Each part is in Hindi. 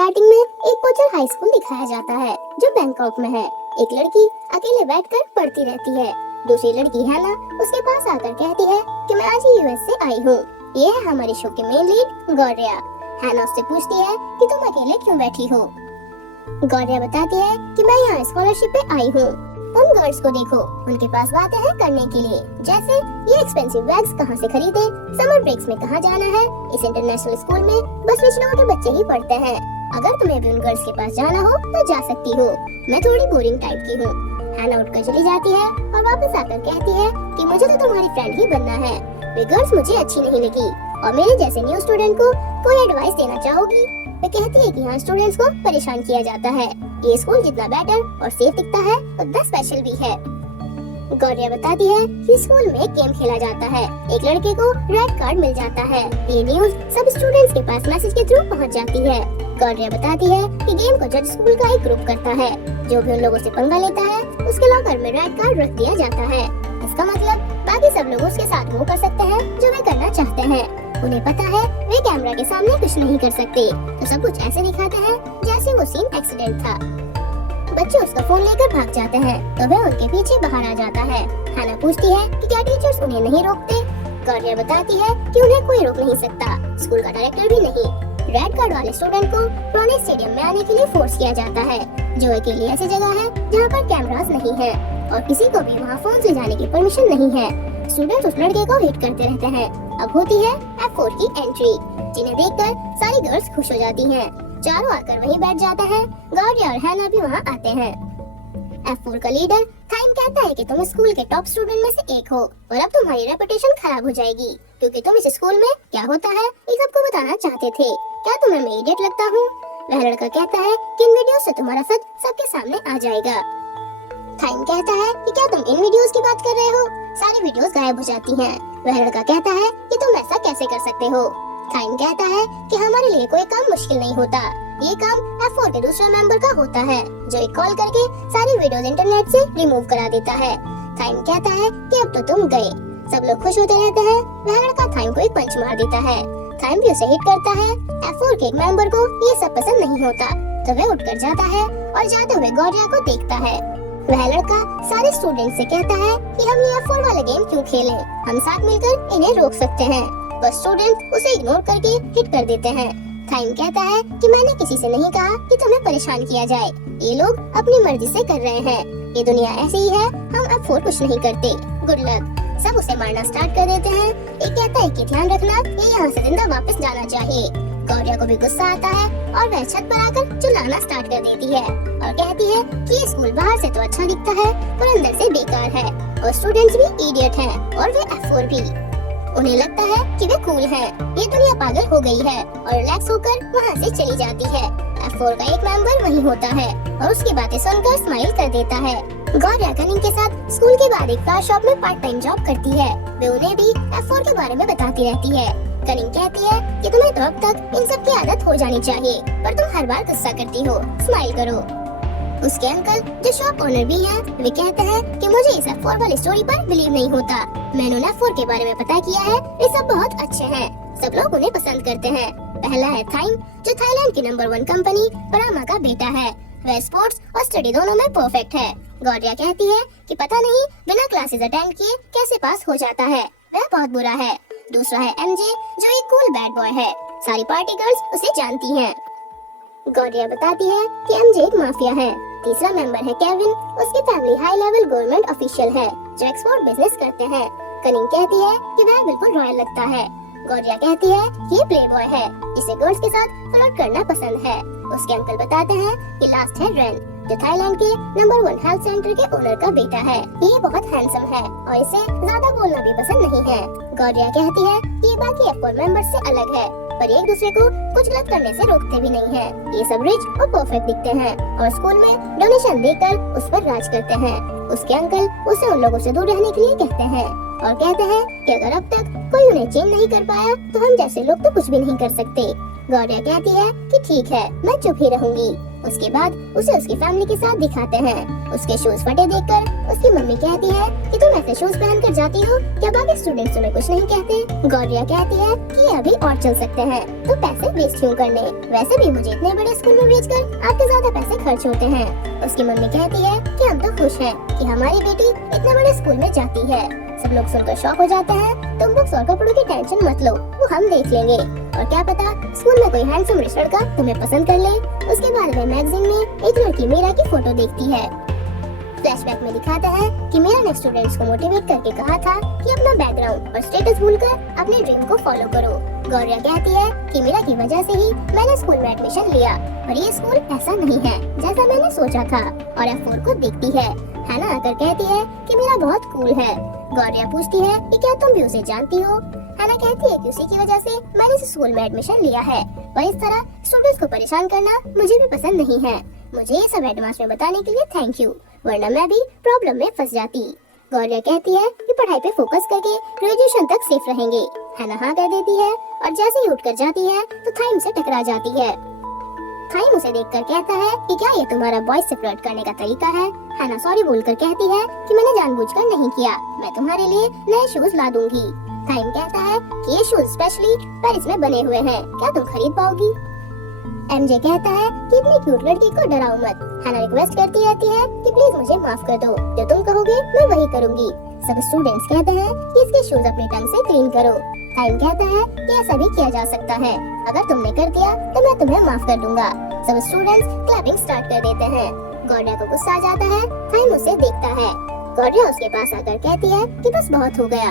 स्टार्टिंग में एक कोचर हाई स्कूल दिखाया जाता है जो बैंकॉक में है। एक लड़की अकेले बैठकर पढ़ती रहती है। दूसरी लड़की हैना उसके पास आकर कहती है कि मैं आज ही यूएस से आई हूँ। ये है हमारे शो के मेन लीड गौरिया। हैना उससे पूछती है कि तुम अकेले क्यों बैठी हो। गौरिया बताती है कि मैं यहाँ स्कॉलरशिप पे आई हूँ। उन गर्ल्स को देखो, उनके पास बातें हैं करने के लिए, जैसे ये एक्सपेंसिव बैग्स कहाँ से खरीदे, समर ब्रेक्स में कहाँ जाना है। इस इंटरनेशनल स्कूल में बस रिच लोगों के बच्चे ही पढ़ते हैं। अगर तुम्हें भी उन गर्ल्स के पास जाना हो तो जा सकती हो। मैं थोड़ी बोरिंग टाइप की हूँ। हैना उठकर चली जाती है और वापस आकर कहती है कि मुझे तो तुम्हारी फ्रेंड ही बनना है। वे गर्ल्स मुझे अच्छी नहीं लगी और मेरे जैसे न्यू स्टूडेंट को कोई एडवाइस देना चाहोगी। वे कहती है कि यहाँ स्टूडेंट्स को परेशान किया जाता है। ये स्कूल जितना बेटर और सेफ दिखता है उतना स्पेशल भी है। गौरिया बताती है कि स्कूल में एक गेम खेला जाता है। एक लड़के को रेड कार्ड मिल जाता है। ये न्यूज सब स्टूडेंट्स के पास मैसेज के थ्रू पहुंच जाती है। गौरिया बताती है कि गेम को जज स्कूल का एक ग्रुप करता है। जो भी उन लोगों से पंगा लेता है उसके लॉकर में रेड कार्ड रख दिया जाता है। इसका मतलब बाकी सब लोग उसके साथ वो कर सकते हैं जो वे करना चाहते हैं। उन्हें पता है वे कैमरा के सामने कुछ नहीं कर सकते, तो सब कुछ ऐसे दिखाते हैं जैसे वो सीन एक्सीडेंट था। बच्चे उसका फोन लेकर भाग जाते हैं तो वह उनके पीछे बाहर आ जाता है। हैना पूछती है कि क्या टीचर्स उन्हें नहीं रोकते। गौरिया बताती है कि उन्हें कोई रोक नहीं सकता, स्कूल का डायरेक्टर भी नहीं। रेड कार्ड वाले स्टूडेंट को पुराने स्टेडियम में आने के लिए फोर्स किया जाता है, जो एक लिए ऐसी जगह है जहाँ पर कैमरास नहीं है और किसी को भी वहाँ फोन से जाने की परमिशन नहीं है। स्टूडेंट्स उस लड़के को हिट करते रहते हैं। अब होती है F4 की एंट्री, जिन्हें देखकर सारी गर्ल्स खुश हो जाती हैं। चारों आकर वहीं बैठ जाते हैं। गौरिया और हैना भी वहाँ आते हैं। F4 का लीडर थाइम कहता है कि तुम स्कूल के टॉप स्टूडेंट में से एक हो और अब तुम्हारी रेपुटेशन खराब हो जाएगी क्योंकि तुम इस स्कूल में क्या होता है ये सबको बताना चाहते थे। क्या तुम्हें मैं इडियट लगता हूँ? वह लड़का कहता है कि इन वीडियो से तुम्हारा सच सबके सामने आ जाएगा। थाइम कहता है कि क्या तुम इन वीडियोस की बात कर रहे हो? सारी वीडियोस गायब हो जाती हैं। वह लड़का कहता है कि तुम ऐसा कैसे कर सकते हो? थाइम कहता है कि हमारे लिए कोई काम मुश्किल नहीं होता। ये काम F4 के दूसरे मेंबर का होता है जो एक कॉल करके सारी वीडियोस इंटरनेट से रिमूव करा देता है। थाइम कहता है कि अब तो तुम गए। सब लोग खुश होते रहते हैं। वह लड़का थाइम को एक पंच मार देता है। थाइम भी उसे हिट करता है। F4 के एक मेंबर को ये सब पसंद नहीं होता तो वह उठकर जाता है और जाते हुए गौरिया को देखता है। वह लड़का सारे स्टूडेंट्स से कहता है कि हम ये F4 वाला गेम क्यों खेलें? हम साथ मिलकर इन्हें रोक सकते हैं। बस स्टूडेंट उसे इग्नोर करके हिट कर देते हैं। थाइम कहता है कि मैंने किसी से नहीं कहा कि तुम्हें परेशान किया जाए। ये लोग अपनी मर्जी से कर रहे हैं। ये दुनिया ऐसी ही है, हम F4 कुछ नहीं करते। Good luck. सब उसे मारना स्टार्ट कर देते हैं। एक कहता है कि ध्यान रखना, ये यहाँ से जिंदा वापस जाना चाहिए। गौरिया को भी गुस्सा आता है और वह छत पर आकर चिल्लाना स्टार्ट कर देती है और कहती है कि ये स्कूल बाहर से तो अच्छा दिखता है पर अंदर से बेकार है और स्टूडेंट्स भी इडियट हैं और वे F4 भी। उन्हें लगता है कि वे कूल हैं। ये दुनिया पागल हो गई है और रिलैक्स होकर वहाँ से चली जाती है। F4 का एक मेंबर वहीं होता है और उसकी बातें सुनकर स्माइल कर देता है। गौरिया कनिंग के साथ स्कूल के बाद एक फ्लावर शॉप में पार्ट टाइम जॉब करती है। वे उन्हें भी F4 के बारे में बताती रहती है। कनिंग कहती है कि तुम्हें तो अब तक इन सब की आदत हो जानी चाहिए पर तुम हर बार गुस्सा करती हो। स्माइल करो। उसके अंकल जो शॉप ओनर भी हैं, वे कहते हैं कि मुझे इस F4 वाली स्टोरी पर बिलीव नहीं होता। मैंने उन F4 के बारे में पता किया है, वे सब बहुत अच्छे हैं। सब लोग उन्हें पसंद करते हैं। पहला है थाइम जो थाईलैंड की नंबर 1 कंपनी परामा का बेटा है। वह स्पोर्ट्स और स्टडी दोनों में परफेक्ट है। गौरिया कहती है कि पता नहीं बिना क्लासेस अटेंड किए कैसे पास हो जाता है, वह बहुत बुरा है। दूसरा है MJ जो एक कूल बैड बॉय है। सारी पार्टी गर्ल्स उसे जानती हैं। गौरिया बताती है कि MJ एक माफिया है। तीसरा मेंबर है केविन। उसकी family high level government official है जो एक्सपोर्ट बिजनेस करते हैं। कनिंग कहती है कि वह बिल्कुल रॉयल लगता है। गौरिया कहती है कि ये प्ले बॉय है, इसे गर्ल्स के साथ फ्लर्ट करना पसंद है। उसके अंकल बताते हैं कि लास्ट है रेन जो थाईलैंड के नंबर 1 हेल्थ सेंटर के ओनर का बेटा है। ये बहुत हैंडसम है और इसे ज्यादा बोलना भी पसंद नहीं है। गौरिया कहती है कि ये बाकी F4 मेंबर्स से अलग है पर एक दूसरे को कुछ गलत करने से रोकते भी नहीं है। ये सब रिच और परफेक्ट दिखते हैं और स्कूल में डोनेशन देकर उस पर राज करते हैं। उसके अंकल उसे उन लोगों से दूर रहने के लिए कहते हैं और कहते हैं कि अगर अब तक कोई उन्हें चेंज नहीं कर पाया तो हम जैसे लोग तो कुछ भी नहीं कर सकते। गौरिया कहती है कि ठीक है, मैं चुप ही रहूंगी। उसके बाद उसे उसकी फैमिली के साथ दिखाते हैं। उसके शूज फटे देखकर उसकी मम्मी कहती है कि तुम ऐसे शूज पहन कर जाती हो, क्या बाकी स्टूडेंट्स तुम्हें कुछ नहीं कहते? गौरिया कहती है कि अभी और चल सकते हैं, तो पैसे वेस्ट क्यों करने? वैसे भी मुझे इतने बड़े स्कूल में भेजकर आपके ज्यादा पैसे खर्च होते हैं। उसकी मम्मी कहती है कि हम तो खुश हैं कि हमारी बेटी इतने बड़े स्कूल में जाती है। सब लोग सुनकर शॉक हो जाते हैं। तुम बुक्स और कपड़ों की टेंशन मत लो, वो हम देख लेंगे। और क्या पता स्कूल में कोई हैंडसम रिच लड़का तुम्हें पसंद कर ले। उसके बाद वह मैगजीन में एक लड़की मीरा की फोटो देखती है। फ्लैशबैक में दिखाता है कि मीरा ने स्टूडेंट्स को मोटिवेट करके कहा था कि अपना बैकग्राउंड और स्टेटस भूलकर अपने ड्रीम को फॉलो करो। गौरिया कहती है कि मीरा की वजह से ही मैंने स्कूल में एडमिशन लिया, पर ये स्कूल ऐसा नहीं है जैसा मैंने सोचा था। और F4 को देखती है। हैना आकर कहती है कि मीरा बहुत कूल है। गौरिया पूछती है कि क्या तुम भी उसे जानती हो? हैना कहती है कि उसी की वजह से मैंने इस स्कूल में एडमिशन लिया है, पर इस तरह स्टूडेंट्स को परेशान करना मुझे भी पसंद नहीं है। मुझे ये सब एडवांस में बताने के लिए थैंक यू, वरना मैं भी प्रॉब्लम में फंस जाती। गौरिया कहती है कि पढ़ाई पे फोकस करके ग्रेजुएशन तक सेफ रहेंगे। हैना हाँ कह देती है और जैसे ही उठकर जाती है तो थाइम से टकरा जाती है। थाइम उसे देखकर कहता है कि क्या ये तुम्हारा बॉयज से फ्लर्ट करने का तरीका है? हैना सॉरी बोलकर कहती है कि मैंने जानबूझकर नहीं किया, मैं तुम्हारे लिए नए शूज ला दूंगी। थाइम कहता है कि ये शूज स्पेशली पेरिस में बने हुए हैं, क्या तुम खरीद पाओगी? एमजे कहता है कि इतनी क्यूट लड़की को डराओ मत। हैना रिक्वेस्ट करती रहती है कि प्लीज मुझे माफ कर दो, जो तुम कहोगे मैं वही करूंगी। सब स्टूडेंट्स कहते हैं कि इसके शूज अपनी टंग से क्लीन करो। टाइम कहता है कि ऐसा भी किया जा सकता है, अगर तुमने कर दिया तो मैं तुम्हें माफ कर दूंगा। सब स्टूडेंट्स क्लैपिंग स्टार्ट कर देते हैं। गौरिया को गुस्सा आ जाता है। टाइम उसे देखता है। गौरिया उसके पास आकर कहती है कि बस बहुत हो गया,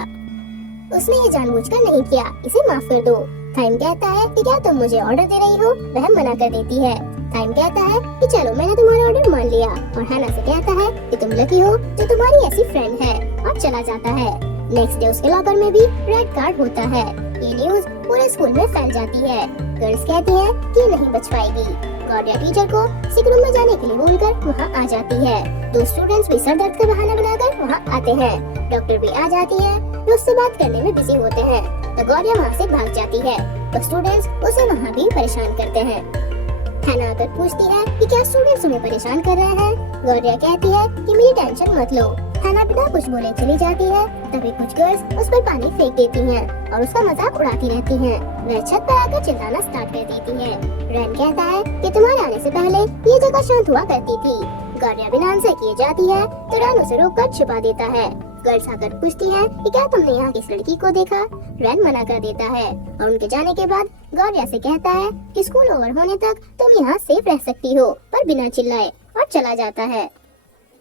उसने ये जानबूझकर नहीं किया, इसे माफ कर दो। टाइम कहता है कि क्या तुम मुझे ऑर्डर दे रही हो? वह मना कर देती है। टाइम कहता है कि चलो मैंने तुम्हारा ऑर्डर मान लिया, और हैना से कहता है कि तुम लकी हो जो तुम्हारी ऐसी फ्रेंड है, और चला जाता है। नेक्स्ट डे उसके लॉकर में भी रेड कार्ड होता है। ये न्यूज पूरे स्कूल में फैल जाती है। गर्ल्स कहती हैं कि नहीं बच पाएगी। गौरिया टीचर को सिक रूम में जाने के लिए बोलकर वहाँ आ जाती है। दो स्टूडेंट्स भी सर दर्द का बहाना बनाकर वहाँ आते हैं। डॉक्टर भी आ जाती है, वे उससे बात करने में बिजी होते हैं, तो गौरिया वहाँ से भाग जाती है। तो स्टूडेंट्स उसे वहाँ भी परेशान करते हैं। हैना आकर पूछती है कि क्या स्टूडेंट्स उन्हें परेशान कर रहे हैं? गौरिया कहती है कि मेरी टेंशन मत लो। हैना बिना कुछ बोले चली जाती है। तभी कुछ गर्ल्स उस पर पानी फेंक देती हैं और उसका मजाक उड़ाती रहती हैं। वह छत पर आकर चिल्लाना स्टार्ट कर देती है। रैन कहता है कि तुम्हारे आने से पहले ये जगह शांत हुआ करती थी। गौरिया बिना आंसर किए जाती है तो रैन उसे रोककर छिपा देता है। गर्ल्स आकर पूछती है कि क्या तुमने यहाँ किस लड़की को देखा? रैन मना कर देता है और उनके जाने के बाद गौरिया से कहता है कि स्कूल ओवर होने तक तुम यहाँ सेफ रह सकती हो, पर बिना चिल्लाए, और चला जाता है।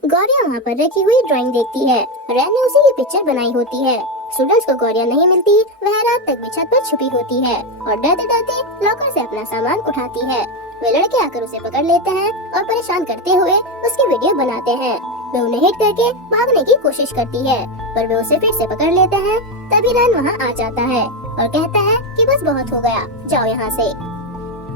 गौरिया वहाँ पर रखी हुई ड्राइंग देखती है। रैन ने उसे ये पिक्चर बनाई होती है। स्टूडेंट्स को गौरिया नहीं मिलती, वह रात तक भी छत पर छुपी होती है और डरते डरते लॉकर से अपना सामान उठाती है। वे लड़के आकर उसे पकड़ लेते हैं और परेशान करते हुए उसकी वीडियो बनाते हैं। वे उन्हें हिट करके भागने की कोशिश करती है, पर वे उसे फिर से पकड़ लेते हैं। तभी रैन वहाँ आ जाता है और कहता है कि बस बहुत हो गया, जाओ यहाँ से।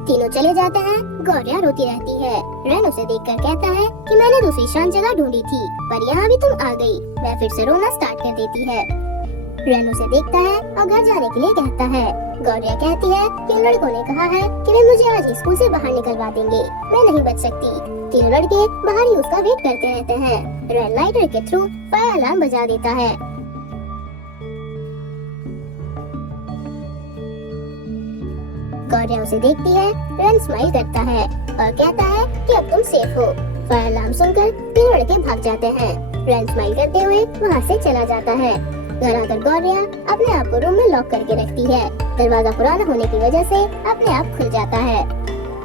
तीनों चले जाते हैं। गौरिया रोती रहती है। रैन उसे देखकर कहता है कि मैंने दूसरी शांत जगह ढूंढी थी, पर यहाँ भी तुम आ गई। वह फिर से रोना स्टार्ट कर देती है। रैन उसे देखता है और घर जाने के लिए कहता है। गौरिया कहती है कि उन लड़कों ने कहा है कि वे मुझे आज स्कूल से बाहर निकलवा देंगे, मैं नहीं बच सकती। तीनों लड़के बाहर ही उसका वेट करते रहते हैं। रैन लाइटर के थ्रू फायर अलार्म बजा देता है। गौरिया उसे देखती है। रैन स्माइल करता है और कहता है कि अब तुम सेफ हो। फायर अलार्म सुनकर तीनों लड़के भाग जाते हैं। रैन स्माइल करते हुए वहाँ से चला जाता है। घर आकर गौरिया अपने आप को रूम में लॉक करके रखती है। दरवाजा पुराना होने की वजह से अपने आप खुल जाता है।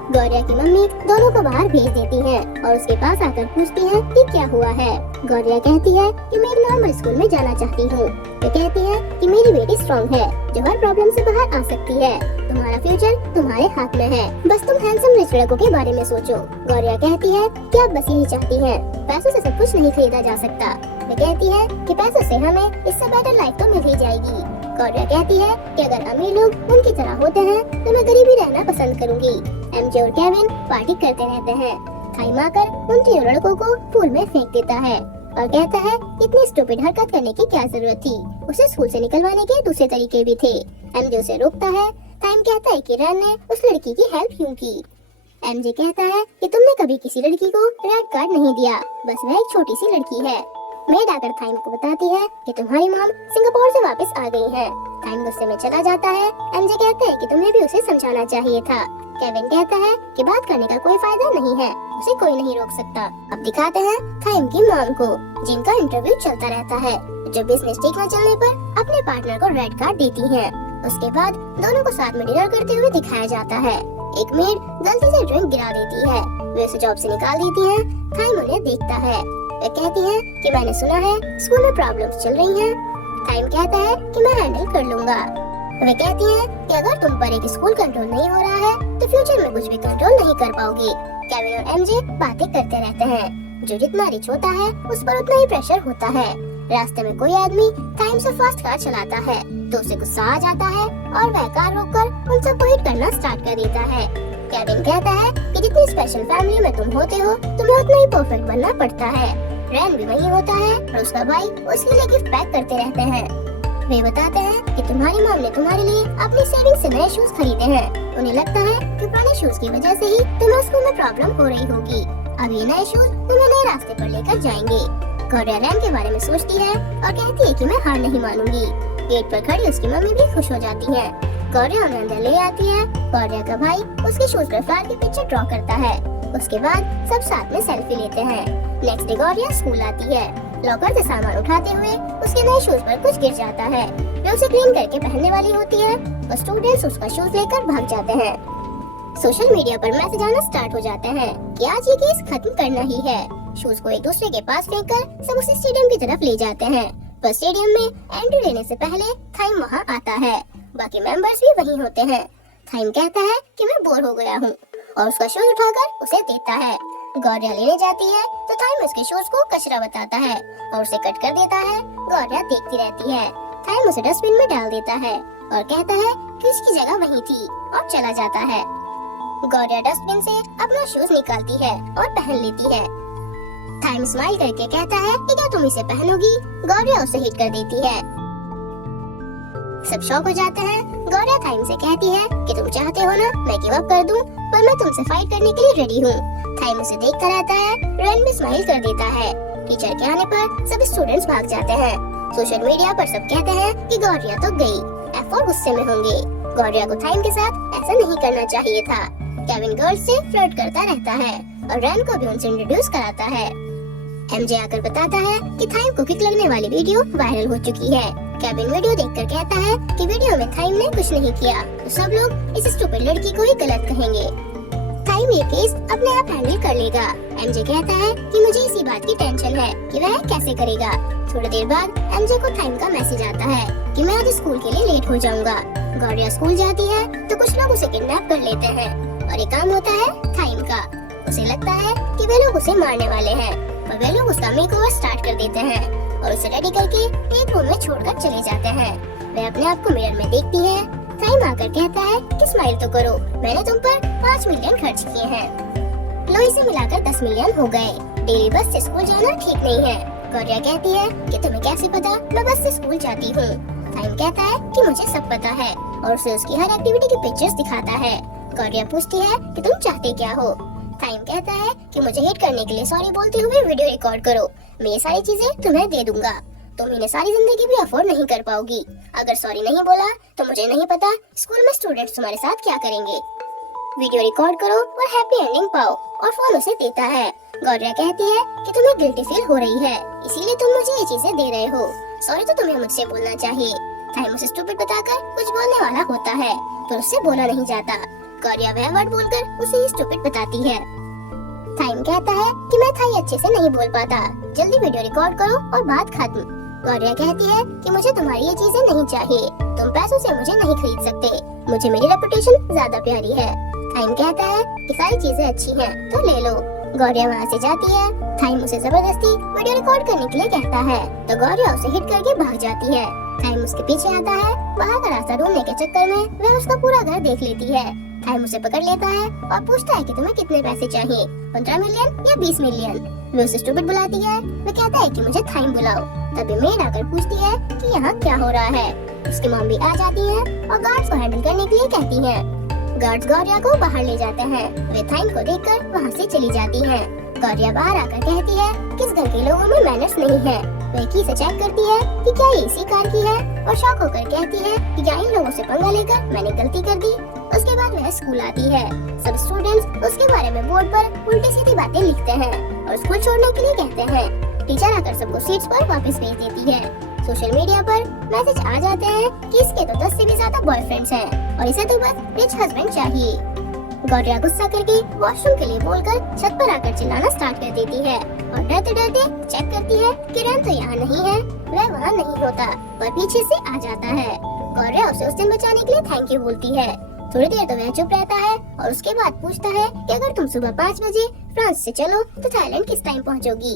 गौरिया की मम्मी दोनों को बाहर भेज देती है और उसके पास आकर पूछती है कि क्या हुआ है। गौरिया कहती है कि मैं एक नॉर्मल स्कूल में जाना चाहती हूँ। वो कहती है कि मेरी बेटी स्ट्रॉन्ग है, जो हर प्रॉब्लम से बाहर आ सकती है। तुम्हारा फ्यूचर तुम्हारे हाथ में है, बस तुम हैंडसम रिच लड़कों के बारे में सोचो। गौरिया कहती है कि आप बस यही चाहती हैं, पैसों से सब कुछ नहीं खरीदा जा सकता। वो कहती है कि पैसों से हमें इससे बेटर लाइफ तो मिल ही जाएगी। गौरिया कहती है कि अगर अमीर लोग उनकी तरह होते हैं तो मैं गरीबी रहना पसंद करूंगी। एमजे और केविन पार्टी करते रहते हैं। थाइम आकर उन तीनों लड़कों को पूल में फेंक देता है और कहता है इतनी स्टूपिड हरकत करने की क्या जरूरत थी, उसे स्कूल से निकलवाने के दूसरे तरीके भी थे। एमजे उसे रोकता है। थाइम कहता है कि रैन ने उस लड़की की हेल्प क्यों की। एमजे कहता है कि तुमने कभी किसी लड़की को रेड कार्ड नहीं दिया, बस वह एक छोटी सी लड़की है। मेड आकर थाइम को बताती है कि तुम्हारी मॉम सिंगापुर से वापस आ गई है। थाइम गुस्से में चला जाता है। एमजे कहता है कि तुम्हें भी उसे समझाना चाहिए था। केविन कहता है कि बात करने का कोई फायदा नहीं है, उसे कोई नहीं रोक सकता। अब दिखाते हैं थाइम की मॉम को, जिनका इंटरव्यू चलता रहता है, जो बिजनेस ठीक न चलने पर अपने पार्टनर को रेड कार्ड देती है। उसके बाद दोनों को साथ में डिनर करते हुए दिखाया जाता है। एक मेड गलती से ड्रिंक गिरा देती है, वे उसे जॉब से निकाल देती है। थाइम उन्हें देखता है। वे कहती है कि मैंने सुना है स्कूल में प्रॉब्लम्स चल रही हैं। थाइम कहता है कि मैं हैंडल कर लूंगा। वे कहती हैं कि अगर तुम पर एक स्कूल कंट्रोल नहीं हो रहा है तो फ्यूचर में कुछ भी कंट्रोल नहीं कर पाओगी। केविन और एमजे बातें करते रहते हैं। जो जितना रिच होता है उस पर उतना ही प्रेशर होता है। रास्ते में कोई आदमी थाइम से फास्ट कार चलाता है तो उसे गुस्सा आ जाता है और वह कार रोककर उन सबको हिट करना स्टार्ट कर देता है। केविन कहता है कि जितनी स्पेशल फैमिली में तुम होते हो तुम्हें उतना ही परफेक्ट बनना पड़ता है। रैन भी वही होता है और उसका भाई उसके लिए गिफ्ट पैक करते रहते हैं। वे बताते हैं कि तुम्हारी मॉम ने तुम्हारे लिए अपनी सेविंग से नए शूज खरीदे हैं। उन्हें लगता है कि पुराने शूज की वजह से ही तुम्हें स्कूल में प्रॉब्लम हो रही होगी। अब ये नए शूज तुम्हें नए रास्ते पर लेकर जाएंगे। गौरिया रैन के बारे में सोचती है और कहती है कि मैं हार नहीं मानूंगी। गेट पर खड़ी उसकी मम्मी भी खुश हो जाती है। गौरिया उन्हें अंदर ले आती है। गौरिया का भाई उसके शूज पर फ्लावर की पिक्चर ड्रॉ करता है। उसके बाद सब साथ में सेल्फी लेते हैं। नेक्स्ट डे गौरिया स्कूल आती है। लॉकर से सामान उठाते हुए उसके नए शूज पर कुछ गिर जाता है। वे उसे क्लीन करके पहनने वाली होती है और स्टूडेंट्स उसका शूज लेकर भाग जाते हैं। सोशल मीडिया पर मैसेज आना स्टार्ट हो जाते हैं कि आज ये केस खत्म करना ही है। शूज को एक दूसरे के पास फेंककर सब उसे स्टेडियम की तरफ ले जाते हैं। पर स्टेडियम में एंट्री लेने से पहले थाइम वहाँ आता है। बाकी मेंबर्स भी वहीं होते हैं। थाइम कहता है कि मैं बोर हो गया हूँ और उसका शूज उठाकर उसे देता है। गौरिया लेने जाती है तो थाइम उसके शूज को कचरा बताता है और उसे कट कर देता है। गौरिया देखती रहती है। थाइम उसे डस्टबिन में डाल देता है और कहता है कि उसकी जगह वहीं थी और चला जाता है। गौरिया डस्टबिन से अपना शूज निकालती है और पहन लेती है। थाइम स्माइल करके कहता है कि क्या तुम इसे पहनोगी? गौरिया उसे हिट कर देती है। सब शॉक हो जाते हैं। गौरिया थाइम से कहती है कि तुम चाहते हो ना मैं गिव अप कर दूं, पर मैं तुमसे फाइट करने के लिए रेडी हूँ। थाइम उसे देखता रहता है। रैन भी स्माइल कर देता है। टीचर के आने पर सब स्टूडेंट्स भाग जाते हैं। सोशल मीडिया पर सब कहते हैं कि गौरिया तो गई। F4 गुस्से में होंगे। गौरिया को थाइम के साथ ऐसा नहीं करना चाहिए था। केविन गर्ल्स से फ्लर्ट करता रहता है और रैन को भी उनसे इंट्रोड्यूस कराता है। एमजे आकर बताता है कि थाइम को किक लगने वाली वीडियो वायरल हो चुकी है। केविन वीडियो देखकर कहता है कि वीडियो में थाइम ने कुछ नहीं किया तो सब लोग इस स्टूपिड लड़की को ही गलत कहेंगे। थाइम ये केस अपने आप हैंडल कर लेगा। एमजे कहता है कि मुझे इसी बात की टेंशन है कि वह कैसे करेगा। थोड़ी देर बाद एमजे को थाइम का मैसेज आता है कि मैं आज स्कूल के लिए लेट हो जाऊंगा। गौरिया स्कूल जाती है तो कुछ लोग उसे किडनैप कर लेते हैं और ये काम होता है थाइम का। उसे लगता है कि वे लोग उसे मारने वाले हैं और वे लोग उसका मेकओवर स्टार्ट कर देते हैं और उसे रेडी करके एक रूम में छोड़कर चले जाते हैं। वह अपने आप को मिरर में देखती है। थाइम आकर कहता है कि स्माइल तो करो, मैंने तुम पर 5 मिलियन खर्च किए हैं। लो इसे मिलाकर 10 मिलियन हो गए। डेली बस से स्कूल जाना ठीक नहीं है। गौरिया कहती है कि तुम्हें कैसे पता मैं बस से स्कूल जाती हूँ। थाइम कहता है कि मुझे सब पता है और उसे उसकी हर एक्टिविटी की पिक्चर्स दिखाता है। गौरिया पूछती है कि तुम चाहते क्या हो। थाइम कहता है कि मुझे हिट करने के लिए सॉरी बोलते हुए वीडियो रिकॉर्ड करो, मैं ये सारी चीजें तुम्हें दे दूंगा। तुम इन्हें सारी जिंदगी भी अफोर्ड नहीं कर पाओगी। अगर सॉरी नहीं बोला तो मुझे नहीं पता स्कूल में स्टूडेंट्स तुम्हारे साथ क्या करेंगे। वीडियो रिकॉर्ड करो और हैप्पी एंडिंग पाओ और फोन उसे देता है। गौरिया कहती है कि तुम्हें गिल्टी फील हो रही है इसीलिए तुम मुझे ये चीजें दे रहे हो। सॉरी तो तुम्हें मुझसे बोलना चाहिए। थाइम उसे स्टूपिड बताकर कुछ बोलने वाला होता है पर उससे बोला नहीं जाता। गौरिया वह वर्ड बोलकर उसे ही स्टूपिड बताती है। थाइम कहता है कि मैं थाई अच्छे से नहीं बोल पाता, जल्दी वीडियो रिकॉर्ड करो और बात खत्म। गौरिया कहती है कि मुझे तुम्हारी ये चीजें नहीं चाहिए, तुम पैसों से मुझे नहीं खरीद सकते, मुझे मेरी रेपुटेशन ज्यादा प्यारी है। थाइम कहता है कि सारी चीजें अच्छी हैं तो ले लो। गौरिया वहाँ से जाती है। थाइम उसे जबरदस्ती वीडियो रिकॉर्ड करने के लिए कहता है तो गौरिया उसे हिट करके भाग जाती है। थाइम उसके पीछे आता है। बाहर का रास्ता ढूंढने के चक्कर में वह उसका पूरा घर देख लेती है। थाइम उसे पकड़ लेता है और पूछता है कि तुम्हें कितने पैसे चाहिए, 15 मिलियन या 20 मिलियन। वो उसे स्टूपिड बुलाती है। वो कहता है कि मुझे थाइम बुलाओ। तभी मेड आकर पूछती है कि यहाँ क्या हो रहा है। उसकी मॉम भी आ जाती है और गार्ड्स को हैंडल करने के लिए कहती है। गार्ड्स गौरिया को बाहर ले जाते हैं। वे थाइम को देखकर वहाँ से चली जाती हैं। गौरिया बाहर आकर कहती है कि इस घर के लोगों में मैनर्स नहीं है। वह की से चेक करती है कि क्या ये इसी कार की है और शॉक होकर कहती है कि क्या इन लोगों से पंगा लेकर मैंने गलती कर दी। उसके बाद वह स्कूल आती है। सब स्टूडेंट्स उसके बारे में बोर्ड पर उल्टी सीधी बातें लिखते हैं और स्कूल छोड़ने के लिए कहते हैं। टीचर आकर सबको सीट्स पर वापस भेज देती है। सोशल मीडिया पर मैसेज आ जाते हैं कि इसके तो 10 से भी ज्यादा बॉयफ्रेंड्स हैं और इसे तो बस रिच हस्बैंड चाहिए। गौरिया गुस्सा करके वॉशरूम के लिए बोलकर छत पर आकर चिल्लाना स्टार्ट कर देती है और डरते डरते चेक करती है कि रैन तो यहाँ नहीं है। वह वहाँ नहीं होता पर पीछे से आ जाता है। गौरिया उसे उस दिन बचाने के लिए थैंक यू बोलती है। थोड़ी देर तो वह चुप रहता है और उसके बाद पूछता है कि अगर तुम सुबह 5 बजे फ्रांस से चलो तो थाईलैंड किस टाइम पहुँचोगी।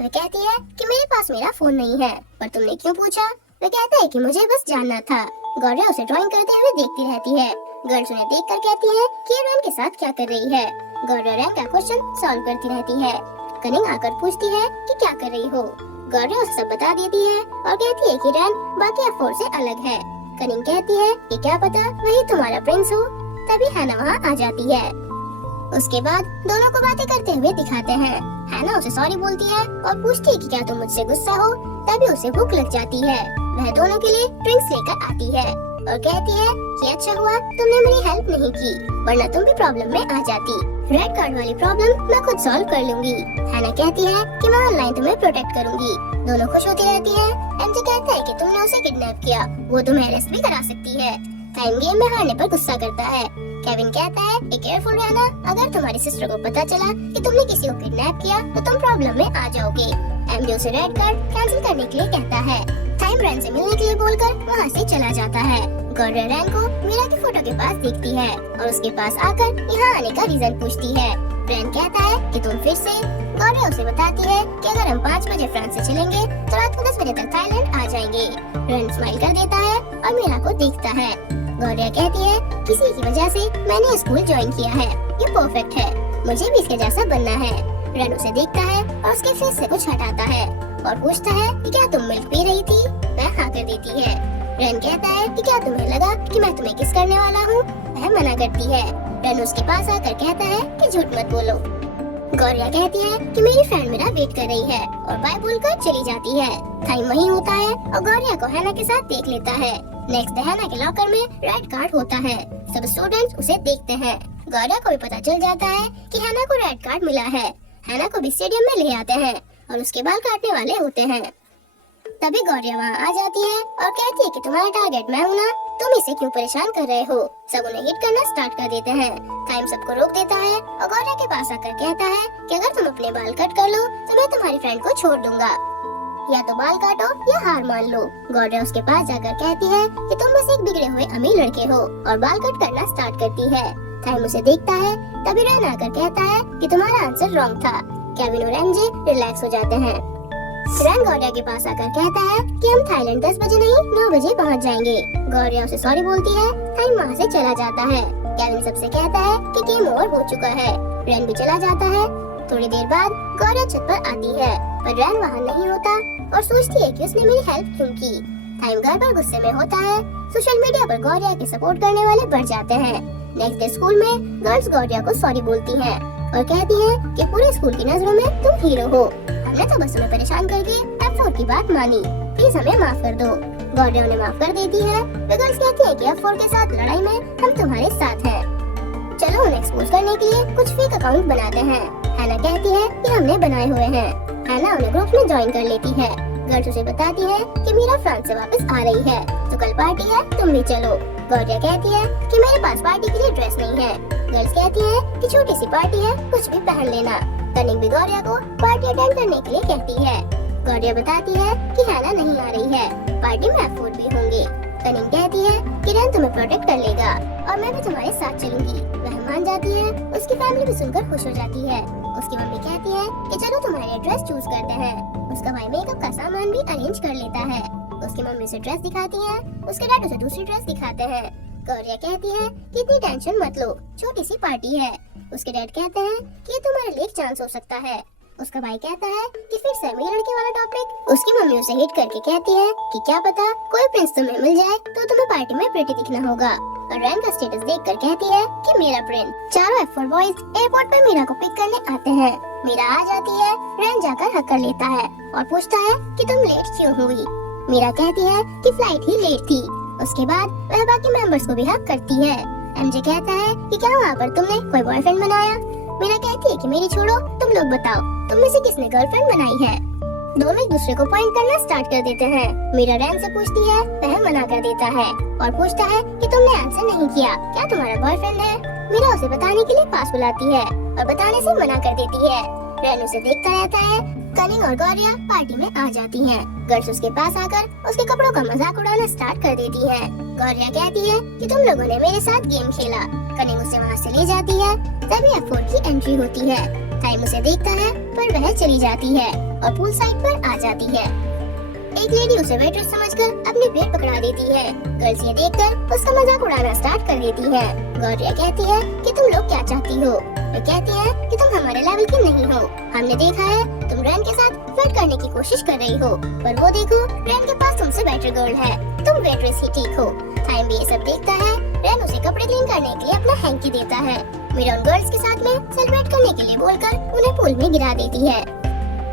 वह कहती है कि मेरे पास मेरा फोन नहीं है। पर तुमने क्यों पूछा? वह कहता है कि मुझे बस जानना था। गौरिया उसे ड्राइंग करते हुए देखती रहती है। गर्ल्स उन्हें देखकर कहती है कि रैन के साथ क्या कर रही है। गौरिया रैन का क्वेश्चन सॉल्व करती रहती है। कनिंग आकर पूछती है कि क्या कर रही हो। गौरिया उसे सब बता देती है और कहती है कि रैन बाकी अफोर से अलग है। कनिंग कहती है कि क्या पता वही तुम्हारा प्रिंस हो। तभी हैना वहाँ आ जाती है। उसके बाद दोनों को बातें करते हुए दिखाते हैं। हैना उसे सॉरी बोलती है और पूछती है कि क्या तुम मुझसे गुस्सा हो। तभी उसे भूख लग जाती है। वह दोनों के लिए ड्रिंक्स लेकर आती है और कहती है कि अच्छा हुआ तुमने मेरी हेल्प नहीं की, वरना तुम भी प्रॉब्लम में आ जाती। रेड कार्ड वाली प्रॉब्लम मैं खुद सॉल्व कर लूंगी। हैना कहती है कि मैं ऑनलाइन तुम्हें प्रोटेक्ट करूंगी। दोनों खुश होती रहती है। एमजे कहता है कि तुमने उसे किडनैप किया, वो तुम्हें अरेस्ट भी करा सकती है। टाइम गेम में हारने पर गुस्सा करता है। केविन कहता है कि केयरफुल रहना, अगर तुम्हारी सिस्टर को पता चला कि तुमने किसी को किडनैप किया तो तुम प्रॉब्लम में आ जाओगे। एमजे उसे रेड कार्ड कैंसिल करने के लिए कहता है। टाइम रैन से मिलने के लिए बोलकर वहाँ से चला जाता है। गौरिया रैन को मीरा की फोटो के पास देखती है और उसके पास आकर यहाँ आने का रीजन पूछती है। रैन कहता है कि तुम फिर से। गौरिया उसे बताती है कि अगर हम 5 बजे फ्रांस से चलेंगे तो रात को 10 बजे तक थाईलैंड आ जाएंगे। रैन स्माइल कर देता है और मीरा को देखता है। गौरिया कहती है किसी की वजह से मैंने स्कूल ज्वाइन किया है, ये परफेक्ट है, मुझे भी इसके जैसा बनना है। रैन उसे देखता है और उसके फेस से कुछ हटाता है और पूछता है कि क्या तुम मिल्क पी रही थी। वह हाँ कर देती है। रैन कहता है कि क्या तुम्हें लगा कि मैं तुम्हें किस करने वाला हूँ। वह मना करती है। रैन उसके पास आकर कहता है कि झूठ मत बोलो। गौरिया कहती है कि मेरी फ्रेंड मेरा वेट कर रही है और बाय बोलकर चली जाती है। टाइम वहीं होता है और गौरिया को हैना के साथ देख लेता है। नेक्स्ट डे हैना के लॉकर में रेड कार्ड होता है। सब स्टूडेंट्स उसे देखते हैं। गौरिया को भी पता चल जाता है कि हैना को रेड कार्ड मिला है। हैना को भी स्टेडियम में ले आते हैं और उसके बाल काटने वाले होते हैं। तभी गौरिया वहाँ आ जाती है और कहती है कि तुम्हारा टारगेट मैं हूँ ना, तुम इसे क्यों परेशान कर रहे हो। सब उन्हें हिट करना स्टार्ट कर देते हैं। टाइम सबको रोक देता है और गौरिया के पास आकर कहता है कि अगर तुम अपने बाल कट कर लो तो मैं तुम्हारी फ्रेंड को छोड़ दूंगा, या तो बाल काटो या हार मान लो। गौरिया उसके पास जाकर कहती है कि तुम बस एक बिगड़े हुए अमीर लड़के हो और बाल कट करना स्टार्ट करती है। टाइम उसे देखता है। तभी रैन आकर कहता है कि तुम्हारा आंसर रॉन्ग था। केविन और एमजे रिलैक्स हो जाते हैं। रैन गौरिया के पास आकर कहता है कि हम थाईलैंड 10 बजे नहीं 9 बजे पहुंच जाएंगे। गौरिया उसे सॉरी बोलती है। टाइम वहाँ से चला जाता है। केविन सबसे कहता है कि गेम ओवर हो चुका है। रैन भी चला जाता है। थोड़ी देर बाद गौरिया छत पर आती है पर रैन वहाँ नहीं होता और सोचती है कि उसने मेरी हेल्प क्यों की। टाइम घर पर गुस्से में होता है। सोशल मीडिया पर गौरिया के सपोर्ट करने वाले बढ़ जाते हैं। नेक्स्ट डे स्कूल में गर्ल्स गौरिया को सॉरी बोलती हैं और कहती हैं कि पूरे स्कूल की नजरों में तुम हीरो हो। हमने तो बस तुम्हें परेशान करके F4 की बात मानी, प्लीज हमें माफ कर दो। गौरिया उन्हें माफ कर देती है। वे गर्ल्स कहती है कि F4 के साथ लड़ाई में हम तुम्हारे साथ हैं। चलो उन्हें एक्सपोज करने के लिए कुछ फेक अकाउंट बनाते हैं। हैना कहती है कि हमने बनाए हुए हैं। हैना उन्हें ग्रुप में ज्वाइन कर लेती है। गर्ल्स उसे बताती है कि मीरा फ्रांस से वापस आ रही है तो कल पार्टी है, तुम भी चलो। गौरिया कहती है कि मेरे पास पार्टी के लिए ड्रेस नहीं है। गर्ल्स कहती है कि छोटी सी पार्टी है, कुछ भी पहन लेना। कनिंग भी गौरिया को पार्टी अटेंड करने के लिए कहती है। गौरिया बताती है कि हैना नहीं आ रही है, पार्टी में F4 भी होंगे। कनिंग कहती है कि रैन तुम्हें प्रोटेक्ट कर लेगा और मैं भी तुम्हारे साथ चलूंगी। वह मान जाती है। उसकी फैमिली भी सुनकर खुश हो जाती है। उसकी मम्मी कहती है कि चलो तुम्हारे लिए ड्रेस चूज करते हैं। उसका भाई मेकअप का सामान भी अरेंज कर लेता है। उसकी मम्मी उसे ड्रेस दिखाती है। उसके डैड उसे दूसरी ड्रेस दिखाते हैं। गौरिया कहती है कि इतनी टेंशन मत लो, छोटी सी पार्टी है। उसके डैड कहते हैं कि ये तुम्हारे लिए एक चांस हो सकता है। उसका भाई कहता है कि फिर से अमीर लड़के वाला टॉपिक। उसकी मम्मी उसे हिट करके कहती है कि क्या पता कोई प्रिंस तुम्हें मिल जाए तो तुम्हें पार्टी में प्रिटी दिखना होगा। और रैन का स्टेटस देखकर कहती है कि मेरा फ्रेंड। चारों F4 बॉयज एयरपोर्ट पर मीरा को पिक करने आते हैं। मीरा आ जाती है, रैन जाकर हक कर लेता है और पूछता है कि तुम लेट क्यों हुई। मीरा कहती है कि फ्लाइट ही लेट थी। उसके बाद वह बाकी मेंबर्स को भी हक करती है। एमजे कहता है कि क्या वहाँ पर तुमने कोई बॉयफ्रेंड बनाया। मीरा कहती है कि मेरी छोड़ो, तुम लोग बताओ तुम में से किसने गर्लफ्रेंड बनाई है। दोनों एक दूसरे को पॉइंट करना स्टार्ट कर देते हैं। मीरा रैन से पूछती है, वह मना कर देता है और पूछता है कि तुमने आंसर नहीं किया, क्या तुम्हारा बॉयफ्रेंड है। मीरा उसे बताने के लिए पास बुलाती है और बताने से मना कर देती है। रैन उसे देखता रहता है। कनिंग और गौरिया पार्टी में आ जाती हैं। गर्ल्स उसके पास आकर उसके कपड़ों का मजाक उड़ाना स्टार्ट कर देती है। गौरिया कहती है कि तुम लोगों ने मेरे साथ गेम खेला। कनिंग उसे वहाँ से ले जाती है। तभी F4 की एंट्री होती है। टाइम उसे देखता है पर वह चली जाती है और पूल साइड पर आ जाती है। एक लेडी उसे वेट्रेस समझकर अपनी प्लेट पकड़ा देती है। गर्ल्स ये देखकर उसका मजाक उड़ाना स्टार्ट कर देती है। गौरिया कहती है कि तुम लोग क्या चाहती हो। वे कहती है कि तुम हमारे लेवल की नहीं हो। हमने देखा है तुम रैन के साथ फ्लर्ट करने की कोशिश कर रही हो, पर वो देखो रैन के पास तुमसे बेटर गर्ल है। तुम वेट्रेस ही ठीक हो। टाइम भी ये सब देखता है। रैन उसे कपड़े क्लीन करने के लिए अपना हैंकी देता है। मीरा उन गर्ल्स के साथ में सेलिब्रेट करने के लिए बोलकर उन्हें पूल में गिरा देती है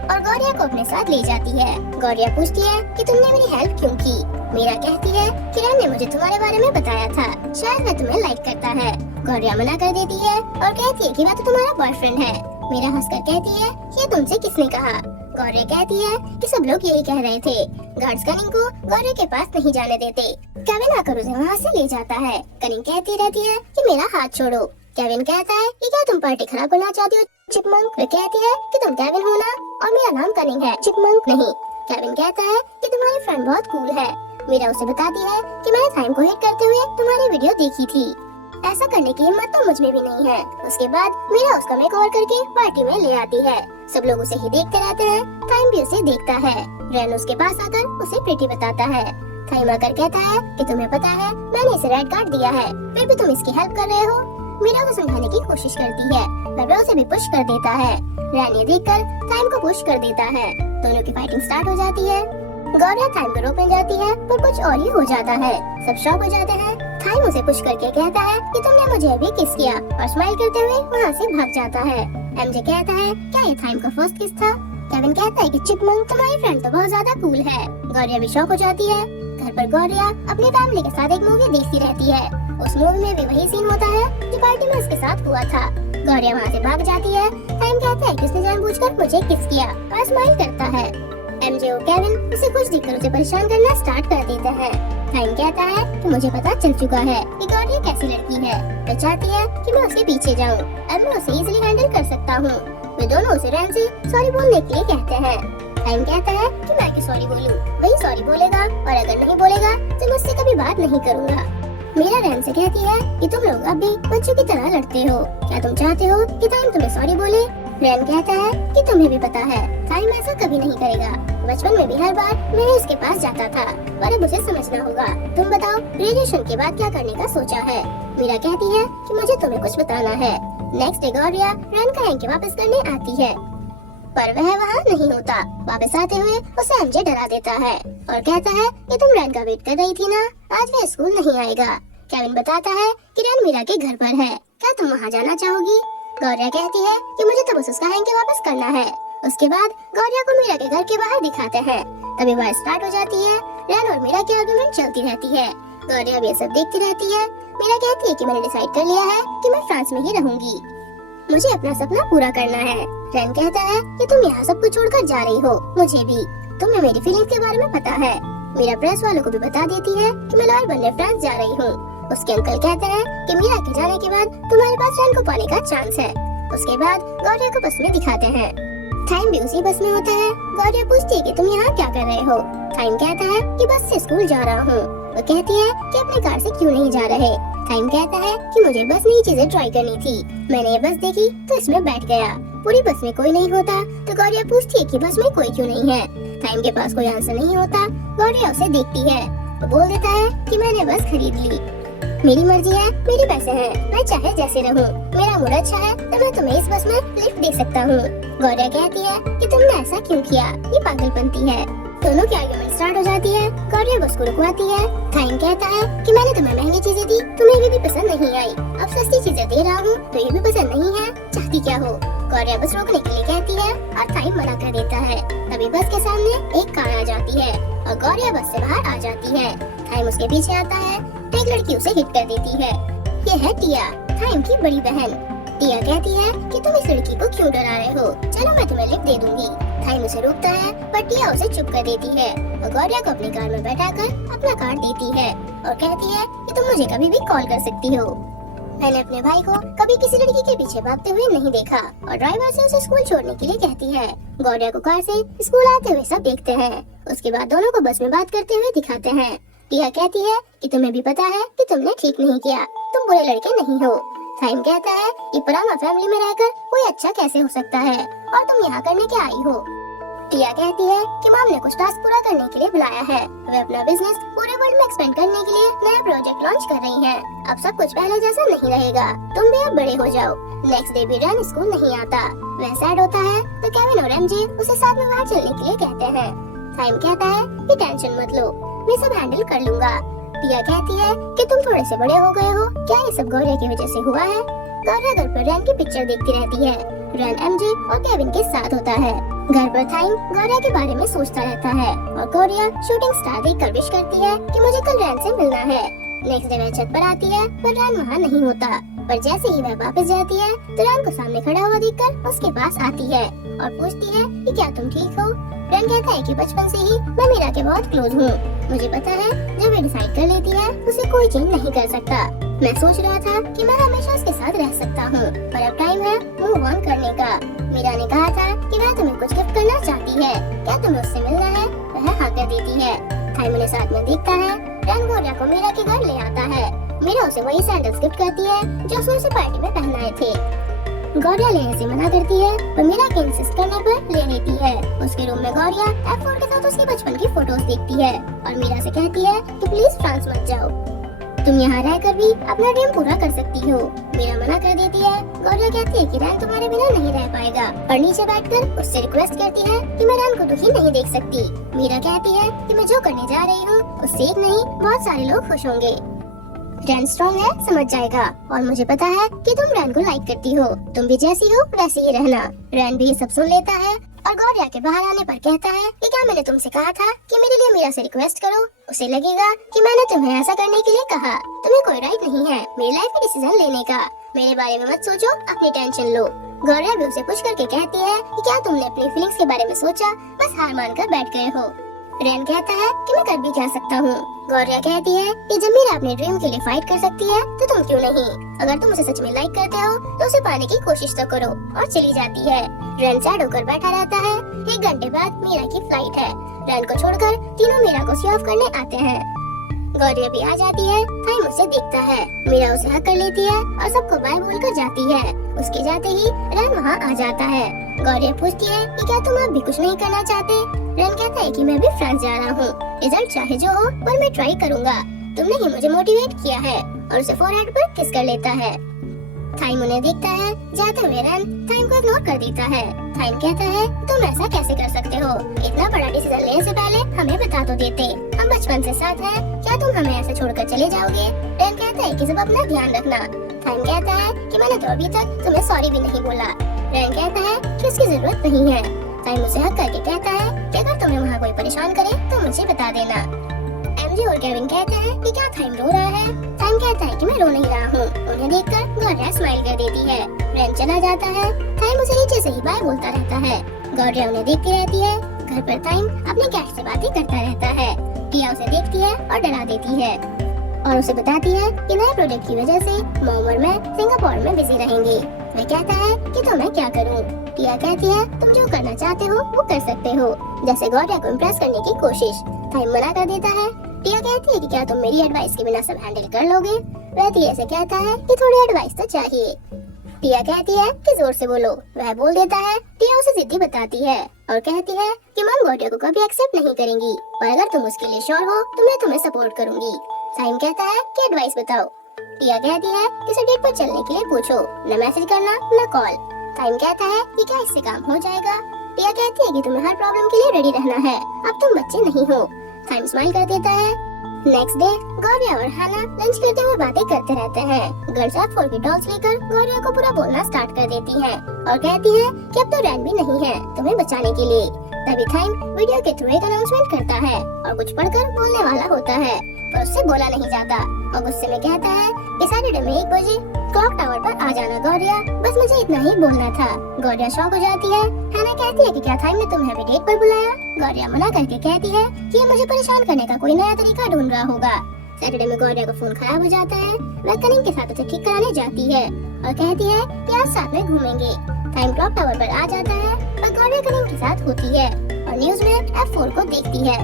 और गौरिया को अपने साथ ले जाती है। गौरिया पूछती है कि तुमने मेरी हेल्प क्यों की। मीरा कहती है कि रैन ने मुझे तुम्हारे बारे में बताया था, शायद वह तुम्हें लाइक करता है। गौरिया मना कर देती है और कहती है कि वह तो तुम्हारा बॉयफ्रेंड है। मीरा हंसकर कहती है ये तुमसे किसने कहा। गौरिया कहती है कि सब लोग यही कह रहे थे। गार्ड्स कनिंग को गौरिया के पास नहीं जाने देते। केविन आकर उसे वहाँ से ले जाता है। कनिंग कहती रहती है कि मेरा हाथ छोड़ो। केविन कहता है कि क्या तुम पार्टी खराब करना चाहती हो चिपमंक। वह कहती है कि तुम केविन हो ना और मेरा नाम कनिंग है, चिपमंक नहीं। केविन कहता है कि तुम्हारी फ्रेंड बहुत कूल है। मीरा उसे बताती है कि मैंने टाइम को हिट करते हुए तुम्हारी वीडियो देखी थी। ऐसा करने की हिम्मत तो मुझ में भी नहीं है। उसके बाद मीरा उसका मेकओवर करके पार्टी में ले आती है। सब लोग उसे ही देखते रहते हैं। टाइम भी उसे देखता है। रैन उसके पास आकर उसे प्रीति बताता है। टाइम आकर कहता है कि तुम्हें पता है मैंने इसे रेड कार्ड दिया है, फिर भी तुम इसकी हेल्प कर रहे हो। मीरा को समझाने की कोशिश करती है पर वह उसे भी पुश कर देता है। रैन ये देखकर टाइम को पुश कर देता है। दोनों की फाइटिंग स्टार्ट हो जाती है। गौरिया टाइम को रोकने जाती है पर कुछ और ही हो जाता है। सब शॉक हो जाते हैं। टाइम उसे पुश करके कहता है कि तुमने मुझे अभी किस किया और स्माइल करते हुए वहाँ से भाग जाता है। एमजे कहता है क्या ये टाइम का फर्स्ट किस था। केविन कहता है कि चिपमंक तुम्हारी फ्रेंड तो बहुत ज्यादा कूल है। गौरिया भी शॉक हो जाती है। घर पर गौरिया अपनी फैमिली के साथ एक मूवी देखती रहती है। उस मूवी में भी वही सीन होता है जो पार्टी में उसके साथ हुआ था। गौरिया वहाँ से भाग जाती है। टाइम कहता है कि उसने जानबूझकर मुझे किस किया और स्माइल करता है। एमजे और केविन उसे कुछ देखकर उसे परेशान करना स्टार्ट कर देते हैं। टाइम कहता है कि मुझे पता चल चुका है कि गौरिया कैसी लड़की है। वह चाहती है कि मैं उसके पीछे जाऊँ। अब मैं उसे इजीली हैंडल कर सकता हूँ। वे दोनों उसे रैन से सॉरी बोलने के लिए कहते हैं। टाइम कहता है कि मैं क्यों सॉरी बोलूं, वही सॉरी बोलेगा और अगर नहीं बोलेगा तो मुझसे कभी बात नहीं करूंगा। मीरा रैन से कहती है कि तुम लोग अब भी बच्चों की तरह लड़ते हो। क्या तुम चाहते हो कि टाइम तुम्हें सॉरी बोले। रैन कहता है कि तुम्हें भी पता है टाइम ऐसा कभी नहीं करेगा। बचपन में भी हर बार मैं इसके पास जाता था, पर अब उसे समझना होगा। तुम बताओ ग्रेजुएशन के बाद क्या करने का सोचा है। मीरा कहती है कि मुझे तुम्हें कुछ बताना है। नेक्स्ट डे गौरिया रैन का हैंकी वापस करने आती है पर वह वहाँ नहीं होता। वापस आते हुए उसे एमजे डरा देता है और कहता है कि तुम रैन का वेट कर रही थी ना, आज वह स्कूल नहीं आएगा। केविन बताता है कि रैन मीरा के घर पर है, क्या तुम वहाँ जाना चाहोगी। गौरिया कहती है कि मुझे तो बस उसका हैंकी वापस करना है। उसके बाद गौरिया को मीरा के घर के बाहर दिखाते हैं। तभी वह स्टार्ट हो जाती है। रैन और मीरा की आर्गुमेंट चलती रहती है। गौरिया भी ये सब देखती रहती है। मीरा कहती है कि मैंने डिसाइड कर लिया है कि मैं फ्रांस में ही रहूंगी, मुझे अपना सपना पूरा करना है। रैन कहता है कि तुम यहाँ सब कुछ छोड़कर जा रही हो, मुझे भी। तुम्हें मेरी फीलिंग्स के बारे में पता है। मीरा प्रेस वालों को भी बता देती है कि मैं लॉयर बनने फ्रांस जा रही हूँ। उसके अंकल कहते हैं कि मीरा के जाने के बाद तुम्हारे पास रैन को पाने का चांस है। उसके बाद गौरिया को बस में दिखाते हैं। टाइम भी उसी बस में होता है। गौरिया पूछती है कि तुम यहाँ क्या कर रहे हो। टाइम कहता है कि बस से स्कूल जा रहा हूँ। वो कहती है कि अपनी कार से क्यों नहीं जा रहे। टाइम कहता है कि मुझे बस नई चीजें ट्राई करनी थी, मैंने ये बस देखी तो इसमें बैठ गया। पूरी बस में कोई नहीं होता तो गौरिया पूछती है कि बस में कोई क्यों नहीं है। टाइम के पास कोई आंसर नहीं होता। गौरिया उसे देखती है, वो बोल देता है कि मैंने बस खरीद ली, मेरी मर्जी है, मेरे पैसे हैं, मैं चाहे जैसे रहूं। मेरा मूड अच्छा है तो मैं तुम्हें इस बस में लिफ्ट दे सकता हूँ। गौरिया कहती है कि तुमने ऐसा क्यों किया, ये पागलपंती है। दोनों की आर्गुमेंट स्टार्ट हो जाती है। गौरिया बस को रुकवाती है। थाइम कहता है कि मैंने तुम्हें महंगी चीजें दी, तुम्हें ये भी पसंद नहीं आई, अब सस्ती चीजें दे रहा हूँ तो ये भी पसंद नहीं है, चाहती क्या हो? गौरिया बस रोकने के लिए कहती है और थाइम मना कर देता है। तभी बस के सामने एक कार आ जाती है और गौरिया बस से बाहर आ जाती है। थाइम उसके पीछे आता है तो एक लड़की उसे हिट कर देती है। ये है टिया, थाइम की बड़ी बहन। टिया कहती है कि तुम इस लड़की को क्यों डरा रहे हो, चलो मैं तुम्हें लिफ्ट दे दूंगी। थाइम उसे रोकता है पर टिया उसे चुप कर देती है और गौरिया को अपनी कार में बैठाकर अपना कार्ड देती है और कहती है कि तुम मुझे कभी भी कॉल कर सकती हो। मैंने अपने भाई को कभी किसी लड़की के पीछे भागते हुए नहीं देखा और ड्राइवर से उसे स्कूल छोड़ने के लिए कहती है। गौरिया को कार से स्कूल आते हुए सब देखते हैं। उसके बाद दोनों को बस में बात करते हुए दिखाते हैं। टिया कहती है कि तुम्हें भी पता है कि तुमने ठीक नहीं किया, तुम बुरे लड़के नहीं हो। थाइम कहता है कि पुराना फैमिली में रहकर कोई अच्छा कैसे हो सकता है और तुम यहाँ करने क्या आई हो। टिया कहती है कि मॉम ने कुछ टास्क पूरा करने के लिए बुलाया है, वे अपना बिजनेस पूरे वर्ल्ड में एक्सपेंड करने के लिए नया प्रोजेक्ट लॉन्च कर रही हैं। अब सब कुछ पहले जैसा नहीं रहेगा, तुम भी अब बड़े हो जाओ। नेक्स्ट डे भी रन स्कूल नहीं आता। वह सैड होता है तो केविन और एमजे उसे साथ में बाहर चलने के लिए कहते हैं। थाइम कहता है कि टेंशन मत लो, मैं सब हैंडल कर लूंगा। टिया कहती है कि तुम थोड़े से बड़े हो गए हो, क्या ये सब गौरिया की वजह से हुआ है? गौरिया घर पर रैन की पिक्चर देखती रहती है। रैन एमजे और केविन के साथ होता है। घर पर थाइम गौरिया के बारे में सोचता रहता है और गौरिया शूटिंग स्टार देखकर विश करती है कि मुझे कल रैन से मिलना है। नेक्स्ट डे वह छत पर आती है पर रैन वहाँ नहीं होता, पर जैसे ही वह वापस जाती है तो रैन को सामने खड़ा हुआ देखकर उसके पास आती है और पूछती है कि क्या तुम ठीक हो? रैन कहता है कि बचपन से ही मैं मीरा के बहुत क्लोज हूँ, मुझे पता है जब वे डिसाइड कर लेती है उसे कोई चेंज नहीं कर सकता। मैं सोच रहा था कि मैं हमेशा उसके साथ रह सकता हूँ, पर अब टाइम है मूव ऑन करने का। मीरा ने कहा था कि वह तुम्हें कुछ गिफ्ट करना चाहती है, क्या तुम्हें उससे मिलना है? वह हाँ कर देती है। थाइम उन्हें साथ में देखता है। रैन गौरिया को मीरा के घर ले आता है। मीरा उसे वही सैंडल्स गिफ्ट करती है जो उसने उसे पार्टी में पहनाए थे। गौरिया लेने से मना करती है पर मीरा के इंसिस्ट करने पर ले लेती है। उसके रूम में गौरिया F4 के साथ उसके बचपन की फोटोज देखती है और मीरा से कहती है कि प्लीज फ्रांस मत जाओ, तुम यहाँ रहकर भी अपना ड्रीम पूरा कर सकती हो। मीरा मना कर देती है। गौरिया कहती है कि रैन तुम्हारे बिना नहीं रह पाएगा और नीचे बैठकर उससे रिक्वेस्ट करती है कि मैं रैन को दुखी नहीं देख सकती। मीरा कहती है कि मैं जो करने जा रही हूँ उससे एक नहीं बहुत सारे लोग खुश होंगे। रैन स्ट्रॉन्ग है, समझ जाएगा और मुझे पता है कि तुम रैन को लाइक करती हो, तुम भी जैसी हो वैसे ही रहना। रैन भी ये सब सुन लेता है और गौरिया के बाहर आने पर कहता है कि क्या मैंने तुमसे कहा था कि मेरे लिए मीरा से रिक्वेस्ट करो? उसे लगेगा कि मैंने तुम्हें ऐसा करने के लिए कहा। तुम्हें कोई राइट नहीं है मेरी लाइफ में डिसीजन लेने का, मेरे बारे में मत सोचो, अपनी टेंशन लो। गौरिया भी उसे पुश करके कहती है कि क्या तुमने अपनी फीलिंग्स के बारे में सोचा, बस हार मानकर बैठ गए हो। रैन कहता है कि मैं कर भी क्या सकता हूँ। गौरिया कहती है कि जब मीरा अपने ड्रीम के लिए फाइट कर सकती है तो तुम क्यों नहीं? अगर तुम उसे सच में लाइक करते हो तो उसे पाने की कोशिश तो करो, और चली जाती है। रैन सैड होकर बैठा रहता है। 1 घंटे बाद मीरा की फ्लाइट है। रैन को छोड़कर तीनों मीरा को सी ऑफ करने आते हैं। गौरिया भी आ जाती है। थाइम उसे देखता है। मीरा उसे हक कर लेती है और सबको बाय बोलकर जाती है। उसके जाते ही रैन वहाँ आ जाता है। गौरिया पूछती है कि क्या तुम अब भी कुछ नहीं करना चाहते? रैन कहता है कि मैं भी फ्रांस जा रहा हूँ, रिजल्ट चाहे जो हो पर मैं ट्राई करूँगा, तुमने ही मुझे मोटिवेट किया है, और उसे फोरहेड पर किस कर लेता है। थाइम उन्हें देखता है। जाते हुए रैन थाइम को इग्नोर कर देता है। थाइम कहता है तुम ऐसा कैसे कर सकते हो, इतना बड़ा डिसीजन लेने से पहले हमें बता तो देते, हम बचपन से साथ हैं, क्या तुम हमें ऐसे छोड़कर चले जाओगे? रैन कहता है कि सब अपना ध्यान रखना। थाइम कहता है कि मैंने तो अभी तक तुम्हें सॉरी भी नहीं बोला। रैन कहता है कि उसकी जरूरत नहीं है। थाइम उसे हक करके कहता है कि अगर तुम्हें वहाँ कोई परेशान करे तो मुझे बता देना। एमजे और केविन कहते हैं कि क्या थाइम रो रहा है? थाइम कहता है कि मैं रो नहीं रहा हूँ। उन्हें देखकर गौरिया स्माइल कर देती है। रैन चला जाता है। थाइम उसे नीचे से ही बाय बोलता रहता है। गौरिया उन्हें देखती रहती है। घर पर थाइम अपने कैट से बातें करता रहता है। टिया उसे देखती है और डरा देती है और उसे बताती है कि नए प्रोजेक्ट की वजह से मॉम और मैं सिंगापुर में बिजी रहेंगे। वह कहता है कि तो मैं क्या करूं? टिया कहती है तुम जो करना चाहते हो वो कर सकते हो, जैसे गौरिया को इम्प्रेस करने की कोशिश। थाइम मना कर देता है। टिया कहती है कि क्या तुम मेरी एडवाइस के बिना सब हैंडल कर लोगे? वह टिया से कहता है कि थोड़ी एडवाइस तो चाहिए। टिया कहती है कि जोर से बोलो। वह बोल देता है। टिया उसे जिद्दी बताती है और कहती है कि मॉम गौरिया को कभी एक्सेप्ट नहीं करेंगी, और अगर तुम उसके लिए श्योर हो तो मैं तुम्हें सपोर्ट करूंगी। थाइम कहता है कि एडवाइस बताओ। टिया कहती है कि उसे डेट पर चलने के लिए पूछो, न मैसेज करना न कॉल। थाइम कहता है कि क्या इससे काम हो जाएगा? टिया कहती है कि तुम्हें हर प्रॉब्लम के लिए रेडी रहना है, अब तुम बच्चे नहीं हो। टाइम स्माइल कर देता है। नेक्स्ट डे गौरिया और हाना लंच करते हुए बातें करते रहते हैं। गर्ल्स एफ4 की डॉल्स लेकर गौरिया को पूरा बोलना स्टार्ट कर देती है और कहती है कि अब तो रैन भी नहीं है तुम्हें बचाने के लिए। तभी टाइम वीडियो के थ्रू एक अनाउंसमेंट करता है और कुछ पढ़कर बोलने वाला होता है, पर उससे बोला नहीं जाता और गुस्से में कहता है कि सैटरडे में 1 बजे क्लॉक टावर पर आ जाना गौरिया, बस मुझे इतना ही बोलना था। गौरिया शॉक हो जाती है। हाना कहती है कि क्या टाइम ने तुम्हें अभी डेट पर बुलाया? गौरिया मना करके कहती है कि ये मुझे परेशान करने का कोई नया तरीका ढूंढ रहा होगा। सैटरडे में गौरिया का फोन खराब हो जाता है। वह कनिंग के साथ उसे ठीक कराने जाती है और कहती है कि आज साथ में घूमेंगे। टाइम क्लॉक टावर पर आ जाता है पर गौरिया कनिंग के साथ होती है और न्यूज में F4 को देखती है।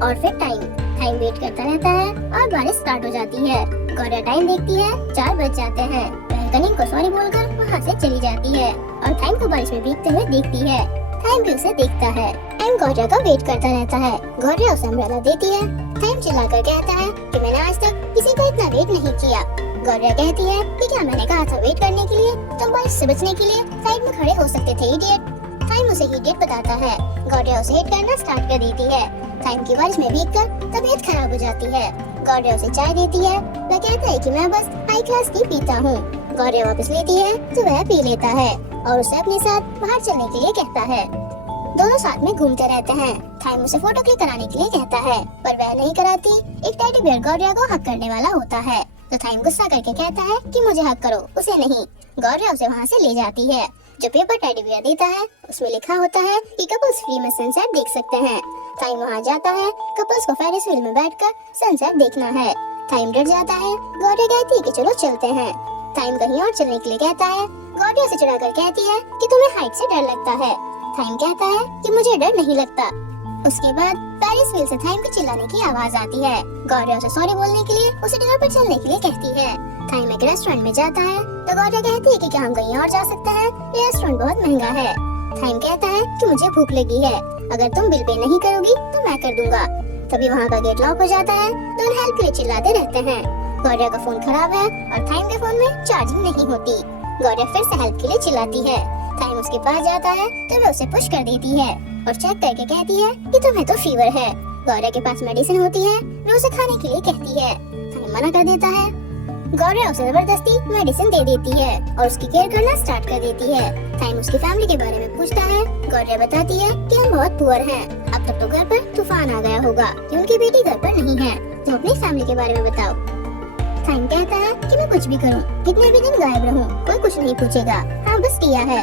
और फिर टाइम वेट करता रहता है और बारिश स्टार्ट हो जाती है। गौरिया टाइम देखती है, 4 बज जाते हैं। वह कनिंग को सॉरी बोलकर वहाँ से चली जाती है और टाइम को बारिश में भीगते हुए देखती है। टाइम भी उसे देखता है। टाइम गौरिया का वेट करता रहता है। गौरिया उसे अम्ब्रेला देती है। टाइम चिल्लाकर कहता है कि मैंने आज तक किसी को इतना वेट नहीं किया। गौरिया कहती है कि क्या मैंने कहा था वेट करने के लिए? तुम बारिश से बचने के लिए साइड में खड़े हो सकते थे, इडियट। टाइम उसे इडियट बताता है। गौरिया उसे हिट करना स्टार्ट कर देती है। टाइम की बारिश में भीगकर तबीयत खराब हो जाती है। गौरिया उसे चाय देती है। वह कहता है कि मैं बस हाई क्लास की पीता हूँ। गौरिया वापस लेती है तो वह पी लेता है और उसे अपने साथ बाहर चलने के लिए कहता है। दोनों साथ में घूमते रहते हैं। टाइम उसे फोटो क्लिक कराने के लिए कहता है पर वह नहीं कराती। एक टेडी बियर गौरिया को हक करने वाला होता है तो टाइम गुस्सा करके कहता है कि मुझे हक करो, उसे नहीं। गौरिया उसे वहाँ से ले जाती है। जो पेपर टेडी बियर देता है उसमें लिखा होता है कि कपल्स फ्री में सनसेट देख सकते हैं। टाइम वहाँ जाता है। कपल्स को फेरिस व्हील में बैठकर सनसेट देखना है। टाइम डर जाता है। गौरिया कहती है कि चलो चलते हैं। टाइम कहीं और चलने के लिए कहता है। गौरिया से चिढ़ाकर कहती है कि तुम्हें हाइट से डर लगता है। टाइम कहता है कि मुझे डर नहीं लगता। उसके बाद फेरिस व्हील से टाइम के चिल्लाने की आवाज आती है। गौरिया उसे सॉरी बोलने के लिए उसे डिनर पर चलने के लिए कहती है। टाइम एक रेस्टोरेंट में जाता है तो गौरिया कहती है कि क्या हम कहीं और जा सकते हैं, ये रेस्टोरेंट बहुत महंगा है। टाइम कहता है कि मुझे भूख लगी है, अगर तुम बिल पे नहीं करोगी तो मैं कर दूंगा। तभी वहाँ का गेट लॉक हो जाता है। दोनों हेल्प के लिए चिल्लाते रहते हैं। गौरिया का फोन खराब है और टाइम के फोन में चार्जिंग नहीं होती। गौरिया फिर से हेल्प के लिए चिल्लाती है। टाइम उसके पास जाता है तो वह उसे पुश कर देती है और चेक करके कहती है कि तुम्हें तो फीवर है। गौरिया के पास मेडिसिन होती है, वो उसे खाने के लिए कहती है। टाइम मना कर देता है। गौरिया उसे जबरदस्ती मेडिसिन दे देती है और उसकी केयर करना स्टार्ट कर देती है। टाइम उसकी फैमिली के बारे में पूछता है। गौरिया बताती है कि हम बहुत पुअर हैं, अब तक तो घर पर तूफान आ गया होगा कि उनकी बेटी घर पर नहीं है। तुम अपनी फैमिली के बारे में बताओ। टाइम कहता है कि मैं कुछ भी करूं, कितने भी दिन गायब रहूं, कोई कुछ नहीं पूछेगा, हाँ बस टिया है।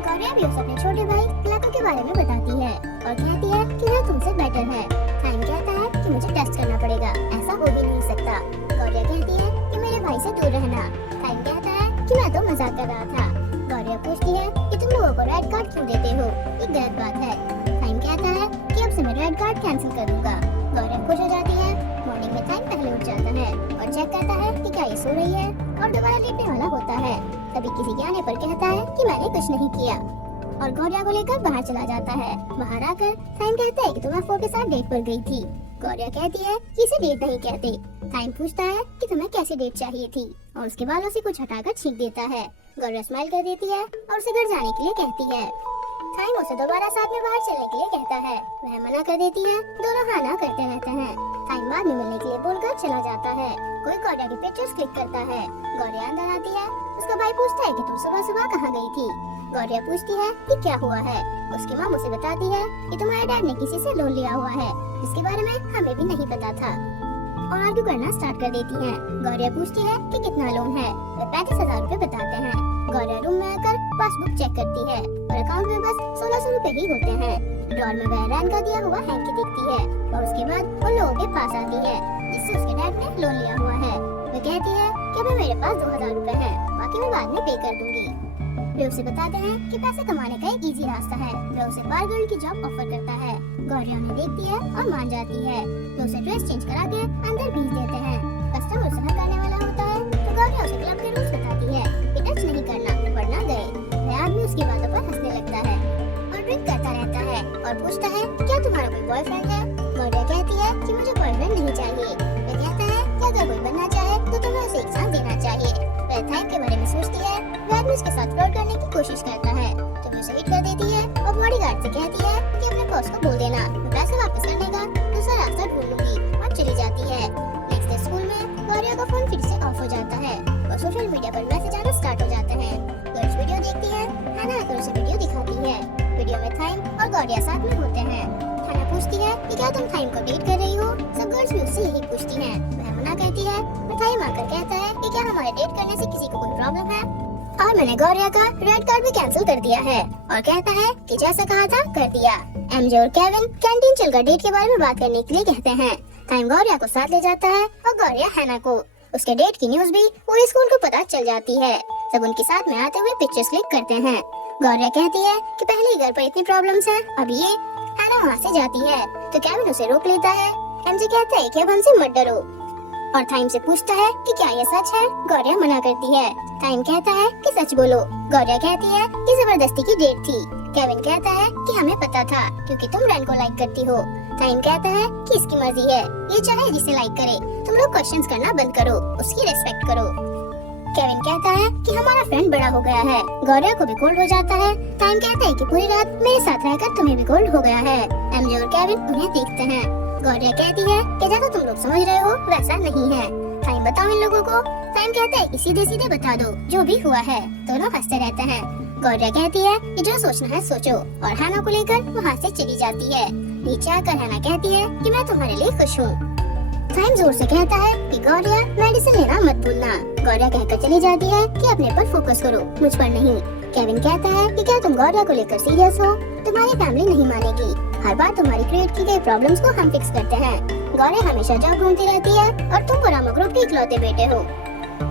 गौरिया भी उसे अपने छोटे भाई प्लाटो के बारे में बताती है और कहती है कि वह तुमसे बेटर है। टाइम कहता है कि मुझे टेस्ट करना पड़ेगा, ऐसा हो भी नहीं सकता। गौरिया कहती है कि मेरे भाई से दूर रहना। टाइम कहता है कि मैं तो मजाक कर रहा था। गौरिया पूछती है कि तुम लोगों को रेड कार्ड क्यों देते हो, ये गलत बात है। टाइम कहता है कि अब से मैं रेड कार्ड कैंसिल कर दूंगा। गौरिया खुश हो जाती है। मॉर्निंग में टाइम पहले उठ जाता है और चेक करता है कि क्या ये सो रही है और दोबारा लेटने वाला होता है। तभी किसी के आने पर कहता है कि मैंने कुछ नहीं किया और गौरिया को लेकर बाहर चला जाता है। बाहर आकर टाइम कहता है कि तुम F4 के साथ डेट पर गई थी। गौरिया कहती है कि इसे डेट नहीं कहते। टाइम पूछता है कि तुम्हें कैसी डेट चाहिए थी और उसके बालों से कुछ हटाकर छींक देता है। गौरिया स्माइल कर देती है और उसे घर जाने के लिए कहती है। टाइम उसे दोबारा साथ में बाहर चलने के लिए कहता है। वह मना कर देती है। दोनों हाँ ना करते रहते हैं। टाइम बाद में मिलने के लिए बोलकर चला जाता है। कोई गौरिया की पिक्चर्स क्लिक करता है। गौरिया अंदर आती है। उसका भाई पूछता है कि तुम सुबह सुबह कहाँ गई थी। गौरिया पूछती है कि क्या हुआ है। उसकी माँ उसे बताती है कि तुम्हारे डैड ने किसी से लोन लिया हुआ है जिसके बारे में हमें भी नहीं पता था और आर्ग्यू करना स्टार्ट कर देती है। गौरिया पूछती है कि कितना लोन है। वे 35,000 रूपए बताते हैं। गौरिया रूम में आकर पासबुक चेक करती है और अकाउंट में बस 1600 रूपए ही होते हैं। ड्रॉर में वह रैन का दिया हुआ हैंकी देखती है और उसके बाद उन लोगों के पास आती है जिससे उसके डैड ने लोन लिया हुआ है। वह कहती है कि अभी मेरे पास 2000 रूपए है, बाकी मैं बाद में पे कर दूंगी। वे उसे बताते हैं कि पैसे कमाने का एक इजी रास्ता है। वे उसे बार गर्ल की जॉब ऑफर करता है। गौरिया उन्हें देखती है और मान जाती है। वे उसे ड्रेस चेंज करा के अंदर भेज देते हैं। कस्टमर उसे हटाने वाला होता है तो गौरिया उसे क्लब के रूल्स बताती है कि टच नहीं करना वरना गए। वह आदमी उसकी बातों पर हंसने लगता है और ड्रिंक करता रहता है और पूछता है क्या तुम्हारा कोई बॉयफ्रेंड है। गौरिया कहती है कि मुझे बॉयफ्रेंड नहीं चाहिए। वह कहता है कि अगर कोई बनना चाहे तो तुम्हें उसे एक चांस देना चाहिए। वह टाइम के बारे में सोचती है। वह आदमी उसके साथ फ्लर्ट करने की कोशिश करता है तो वह उसे हिट कर देती है और बॉडीगार्ड रैन से कहती है कि अपने बॉस को बोल देना, मैं पैसे वापस करने का दूसरा रास्ता ढूंढ लूंगी, और चली जाती है। नेक्स्ट डे स्कूल में गौरिया का फोन फिर से ऑफ हो जाता है और सोशल मीडिया पर मैसेज आना स्टार्ट हो जाते हैं। गर्ल्स वीडियो देखती है, हैना आकर उसे वीडियो दिखाती है। वीडियो में थाइम और गौरिया साथ में होते हैं। हैना पूछती है कि क्या तुम थाइम को डेट कर रही हो? सब गर्ल्स भी उससे यही पूछती हैं। वह मना करती है, पर थाइम आकर कहता है कि क्या हमारे डेट करने से किसी को कोई प्रॉब्लम है? और मैंने गौरिया का रेड कार्ड भी कैंसिल कर दिया है, और कहता है कि जैसा कहा था कर दिया। एमजे और केविन कैंटीन चलकर डेट के बारे में बात करने के लिए कहते हैं। थाइम गौरिया को साथ ले जाता है और गौरिया हैना को। उसके डेट की न्यूज भी पूरे स्कूल को पता चल जाती है। सब उनके साथ में आते हुए पिक्चर्स क्लिक करते हैं। गौरिया कहती है कि पहले ही घर पर इतनी प्रॉब्लम्स हैं, अब ये। हैना वहाँ से जाती है तो केविन उसे रोक लेता है। एमजे कहता है कि अब हमसे मत डरो, और थाइम से पूछता है कि क्या ये सच है? गौरिया मना करती है। थाइम कहता है कि सच बोलो। गौरिया कहती है कि जबरदस्ती की डेट थी। केविन कहता है कि हमें पता था क्योंकि तुम रैन को लाइक करती हो। थाइम कहता है कि इसकी मर्जी है, ये चाहे जिसे लाइक करे, तुम लोग क्वेश्चंस करना बंद करो, उसकी रिस्पेक्ट करो। केविन कहता है कि हमारा फ्रेंड बड़ा हो गया है। गौरिया को भी कोल्ड हो जाता है। थाइम कहता है कि पूरी रात मेरे साथ रहकर तुम्हें भी कोल्ड हो गया है। एमजे और केविन उन्हें देखते हैं। गौरिया कहती है कि जैसा तुम लोग समझ रहे हो वैसा नहीं है। थाइम बताओ इन लोगों को। थाइम कहता है कि सीधे सीधे बता दो जो भी हुआ है। दोनों हंसते रहते हैं। गौरिया कहती है कि जो सोचना है सोचो, और हैना को लेकर वहाँ से चली जाती है। नीचे आकर हैना कहती है कि मैं तुम्हारे लिए खुश हूँ। थाइम जोर से कहता है कि गौरिया मेडिसिन लेना मत भूलना। गौरिया कहकर चली जाती है कि अपने पर फोकस करो, मुझ पर नहीं। केविन कहता है कि क्या तुम गौरिया को लेकर सीरियस हो? तुम्हारी फैमिली नहीं मानेगी। हर बार तुम्हारी क्रिएट की गई प्रॉब्लम्स को हम फिक्स करते हैं। गौरिया हमेशा जॉब ढूंढती रहती है और तुम पुरामो ग्रुप के इकलौते बेटे हो।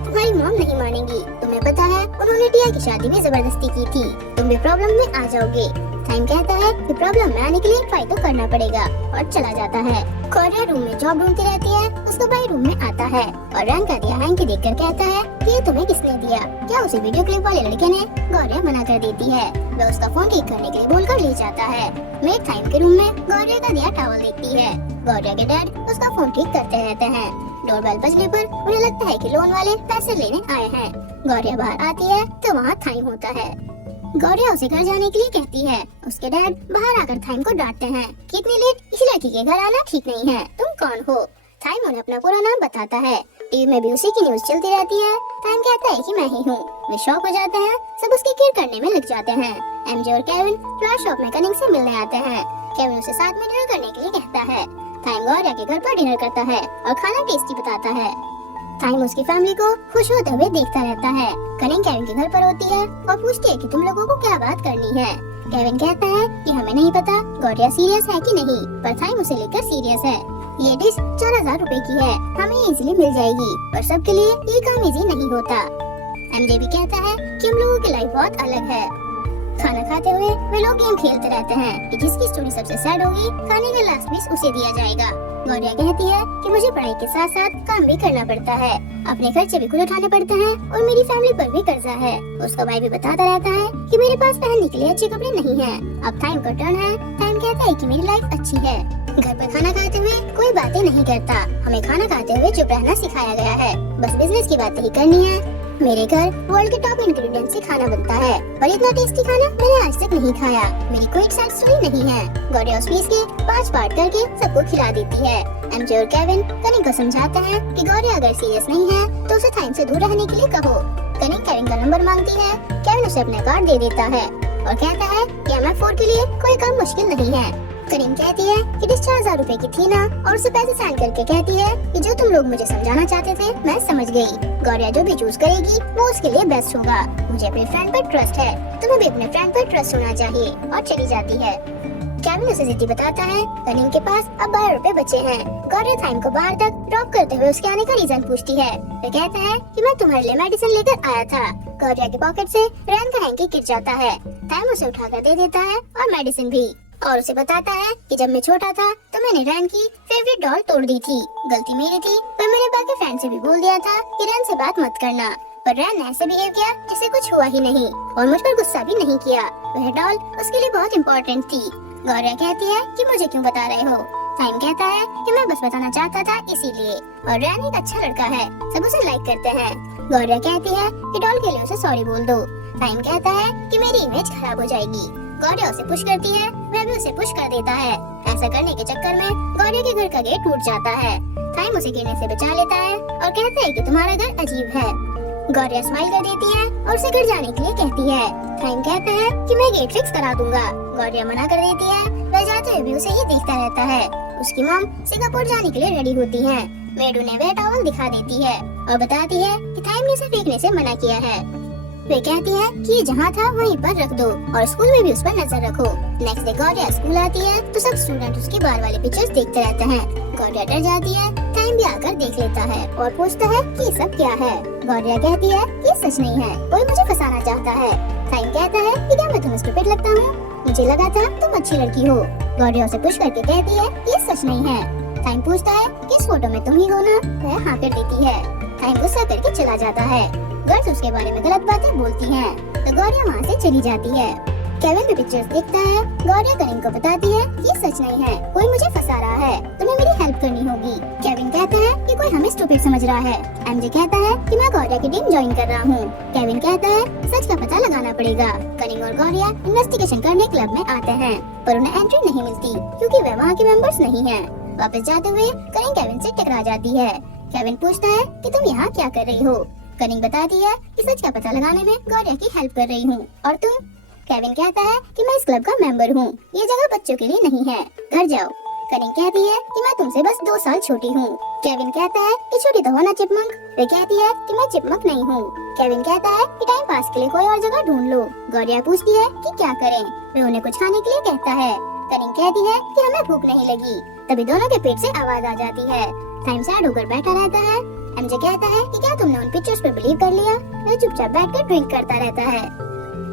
तुम्हारी मॉम नहीं मानेगी। तुम्हें पता है उन्होंने टिया की शादी भी जबरदस्ती की थी। तुम भी प्रॉब्लम में आ जाओगे। थाइम कहता है कि प्रॉब्लम में आने के लिए ट्राई तो करना पड़ेगा, और चला जाता है। गौरिया रूम में जॉब ढूंढती रहती है। उसका भाई रूम में आता है और रैंक का दिया हैंकी देखकर कहता है कि ये तुम्हें किसने दिया? क्या उसे वीडियो क्लिप वाले लड़के ने? गौरिया मना कर देती है। वह उसका फोन ठीक करने के लिए बोलकर ले जाता है। मेड थाइम के रूम में गौरिया का दिया टॉवल देखती है। गौरिया के डैड उसका फोन ठीक करते रहते हैं। डोरबेल बजने पर उन्हें लगता है कि लोन वाले पैसे लेने आए हैं। गौरिया बाहर आती है तो वहाँ थाइम होता है। गौरिया उसे घर जाने के लिए कहती है। उसके डैड बाहर आकर थाइम को डांटते हैं कि इतनी लेट इस लड़की के घर आना ठीक नहीं है, तुम कौन हो? थाइम उन्हें अपना पूरा नाम बताता है। टीवी में भी उसी की न्यूज चलती रहती है। थाइम कहता है कि मैं ही हूँ। वे शॉक हो जाते हैं। सब उसकी केयर करने में लग जाते हैं। एमजे और केविन फ्लावर शॉप में कनिंग से मिलने आते हैं। केविन उसे साथ में डिनर करने के लिए कहता है। थाइम गौरिया के घर पर डिनर करता है और खाना टेस्टी बताता है। थाइम उसकी फैमिली को खुश होते हुए देखता रहता है। कनिंग केविन के घर पर होती है और पूछती है कि तुम लोगों को क्या बात करनी है। केविन कहता है कि हमें नहीं पता गौरिया सीरियस है कि नहीं, पर थाइम उसे लेकर सीरियस है। ये डिश 4000 रुपए की है, हमें इजीली मिल जाएगी, पर सबके लिए ये काम इजी नहीं होता। एमजे भी कहता है कि हम लोगों की लाइफ बहुत अलग है। खाना खाते हुए वे लोग गेम खेलते रहते हैं कि जिसकी स्टोरी सबसे सैड होगी खाने का लास्ट पीस उसे दिया जाएगा। गौरिया कहती है कि मुझे पढ़ाई के साथ साथ काम भी करना पड़ता है, अपने खर्चे भी खुद उठाने पड़ते हैं, और मेरी फैमिली पर भी कर्जा है। उसका भाई भी बताता रहता है कि मेरे पास पहनने के लिए अच्छे कपड़े नहीं हैं। अब थाइम का टर्न है। थाइम कहता है कि मेरी लाइफ अच्छी है। घर पर खाना खाते हुए कोई बातें नहीं करता। हमें खाना खाते हुए चुप रहना सिखाया गया है, बस बिजनेस की बातें ही करनी है। मेरे घर वर्ल्ड के टॉप इंग्रेडिएंट से खाना बनता है, पर इतना टेस्टी खाना मैंने आज तक नहीं खाया। मेरी कोई साइड स्टोरी नहीं है। गौरिया उस पीस के 5 पार्ट करके सबको खिला देती है। एमजे और केविन कनिंग को समझाते हैं कि गौरिया अगर सीरियस नहीं है तो उसे थाइम से दूर रहने के लिए कहो। कनिंग केविन का नंबर मांगती है। केविन उसे अपना कार्ड दे देता है और कहता है कि MF4 के लिए कोई काम मुश्किल नहीं है। करीम कहती है कि डिश 4000 रुपए की थी ना, और उसे पैसे सेंड करके कहती है कि जो तुम लोग मुझे समझाना चाहते थे मैं समझ गई। गौरिया जो भी चूज करेगी वो उसके लिए बेस्ट होगा। मुझे अपने फ्रेंड पर ट्रस्ट है, तुम्हें भी अपने फ्रेंड पर ट्रस्ट होना चाहिए, और चली जाती है। केविन उसे जिद्दी बताता है। करीम के पास अब 12 रुपए बचे हैं। गौरिया थाइम को बाहर तक ड्रॉप करते हुए उसके आने का रीजन पूछती है। वो कहता है कि मैं तुम्हारे लिए मेडिसिन लेकर आया था। गौरिया के पॉकेट से रैन का हैंकी गिर जाता है। थाइम उसे उठाकर दे देता है और मेडिसिन भी, और उसे बताता है कि जब मैं छोटा था तो मैंने रैन की फेवरेट डॉल तोड़ दी थी। गलती मेरी थी, पर मैंने बाकी फ्रेंड से भी बोल दिया था कि रैन से बात मत करना, पर रैन ने ऐसे बिहेव किया जिसे कुछ हुआ ही नहीं, और मुझ पर गुस्सा भी नहीं किया। वह डॉल उसके लिए बहुत इम्पोर्टेंट थी। गौरिया कहती है कि मुझे क्यों बता रहे हो? थाइम कहता है कि मैं बस बताना चाहता था इसीलिए, और रैन एक अच्छा लड़का है, सब उसे लाइक करते हैं। गौरिया कहती है कि डॉल के लिए उसे सॉरी बोल दो। थाइम कहता है कि मेरी इमेज खराब हो जाएगी। गौरिया उसे पुश करती है, वह भी उसे पुश कर देता है। ऐसा करने के चक्कर में गौरिया के घर का गेट टूट जाता है। थाइम उसे गिरने से बचा लेता है और कहता है कि तुम्हारा घर अजीब है। गौरिया स्माइल कर देती है और उसे घर जाने के लिए कहती है। थाइम कहता है कि मैं गेट फिक्स करा दूंगा। गौरिया मना कर देती है। वह जाते हुए भी उसे ही देखता रहता है। उसकी मॉम सिंगापुर जाने के लिए रेडी होती है। मेड उन्हें वह टॉवल दिखा देती है और बताती है कि थाइम ने इसे फेंकने से मना किया है। वे कहती है कि ये जहाँ था वहीं पर रख दो और स्कूल में भी उस पर नजर रखो। नेक्स्ट डे गौरिया स्कूल आती है तो सब स्टूडेंट उसके बार वाले पिक्चर्स देखते रहते हैं। गौरिया डर जाती है। टाइम भी आकर देख लेता है और पूछता है कि ये सब क्या है। गौरिया कहती है कि ये सच नहीं है, कोई मुझे फंसाना चाहता है। टाइम कहता है कि क्या मैं तुम्हें स्टूपिड लगता हूँ? मुझे लगा था तुम अच्छी लड़की हो। गौरिया उसे पुश करके कहती है कि ये सच नहीं है। टाइम पूछता है कि इस फोटो में तुम ही हो ना? वह हाँ कर देती है। टाइम गुस्सा करके चला जाता है। गर्ल्स उसके बारे में गलत बातें बोलती हैं, तो गौरिया वहाँ से चली जाती है। केविन भी पिक्चर्स देखता है। गौरिया कनिंग को बताती है कि ये सच नहीं है, कोई मुझे फंसा रहा है, तुम्हें मेरी हेल्प करनी होगी। केविन कहता है कि कोई हमें स्टूपिड समझ रहा है। एमजे कहता है कि मैं गौरिया की टीम ज्वाइन कर रहा हूँ। केविन कहता है सच का पता लगाना पड़ेगा। कनिंग और गौरिया इन्वेस्टिगेशन करने क्लब में आते हैं, पर उन्हें एंट्री नहीं मिलती क्योंकि वे वहाँ के मेंबर्स नहीं हैं। वापस जाते हुए कनिंग केविन से टकरा जाती है। केविन पूछता है कि तुम यहाँ क्या कर रही हो? कनिंग बताती है कि सच का पता लगाने में गौरिया की हेल्प कर रही हूँ। और तुम? केविन कहता है कि मैं इस क्लब का मेंबर हूँ, ये जगह बच्चों के लिए नहीं है, घर जाओ। कनिंग कहती है कि मैं तुमसे बस 2 साल छोटी हूँ। केविन कहता है कि छोटी तो हो ना चिपमंक। वे कहती है कि मैं चिपमंक नहीं हूँ। केविन कहता है कि टाइम पास के लिए कोई और जगह ढूंढ लो। गौरिया पूछती है कि क्या करें? वे उन्हें कुछ खाने के लिए कहता है। कनिंग कहती है कि हमें भूख नहीं लगी। तभी दोनों के पेट से आवाज आ जाती है। टाइम सैड होकर बैठा रहता है। एमजे कहता है कि क्या तुमने उन पिक्चर्स पर बिलीव कर लिया? वह चुपचाप बैठकर ड्रिंक करता रहता है।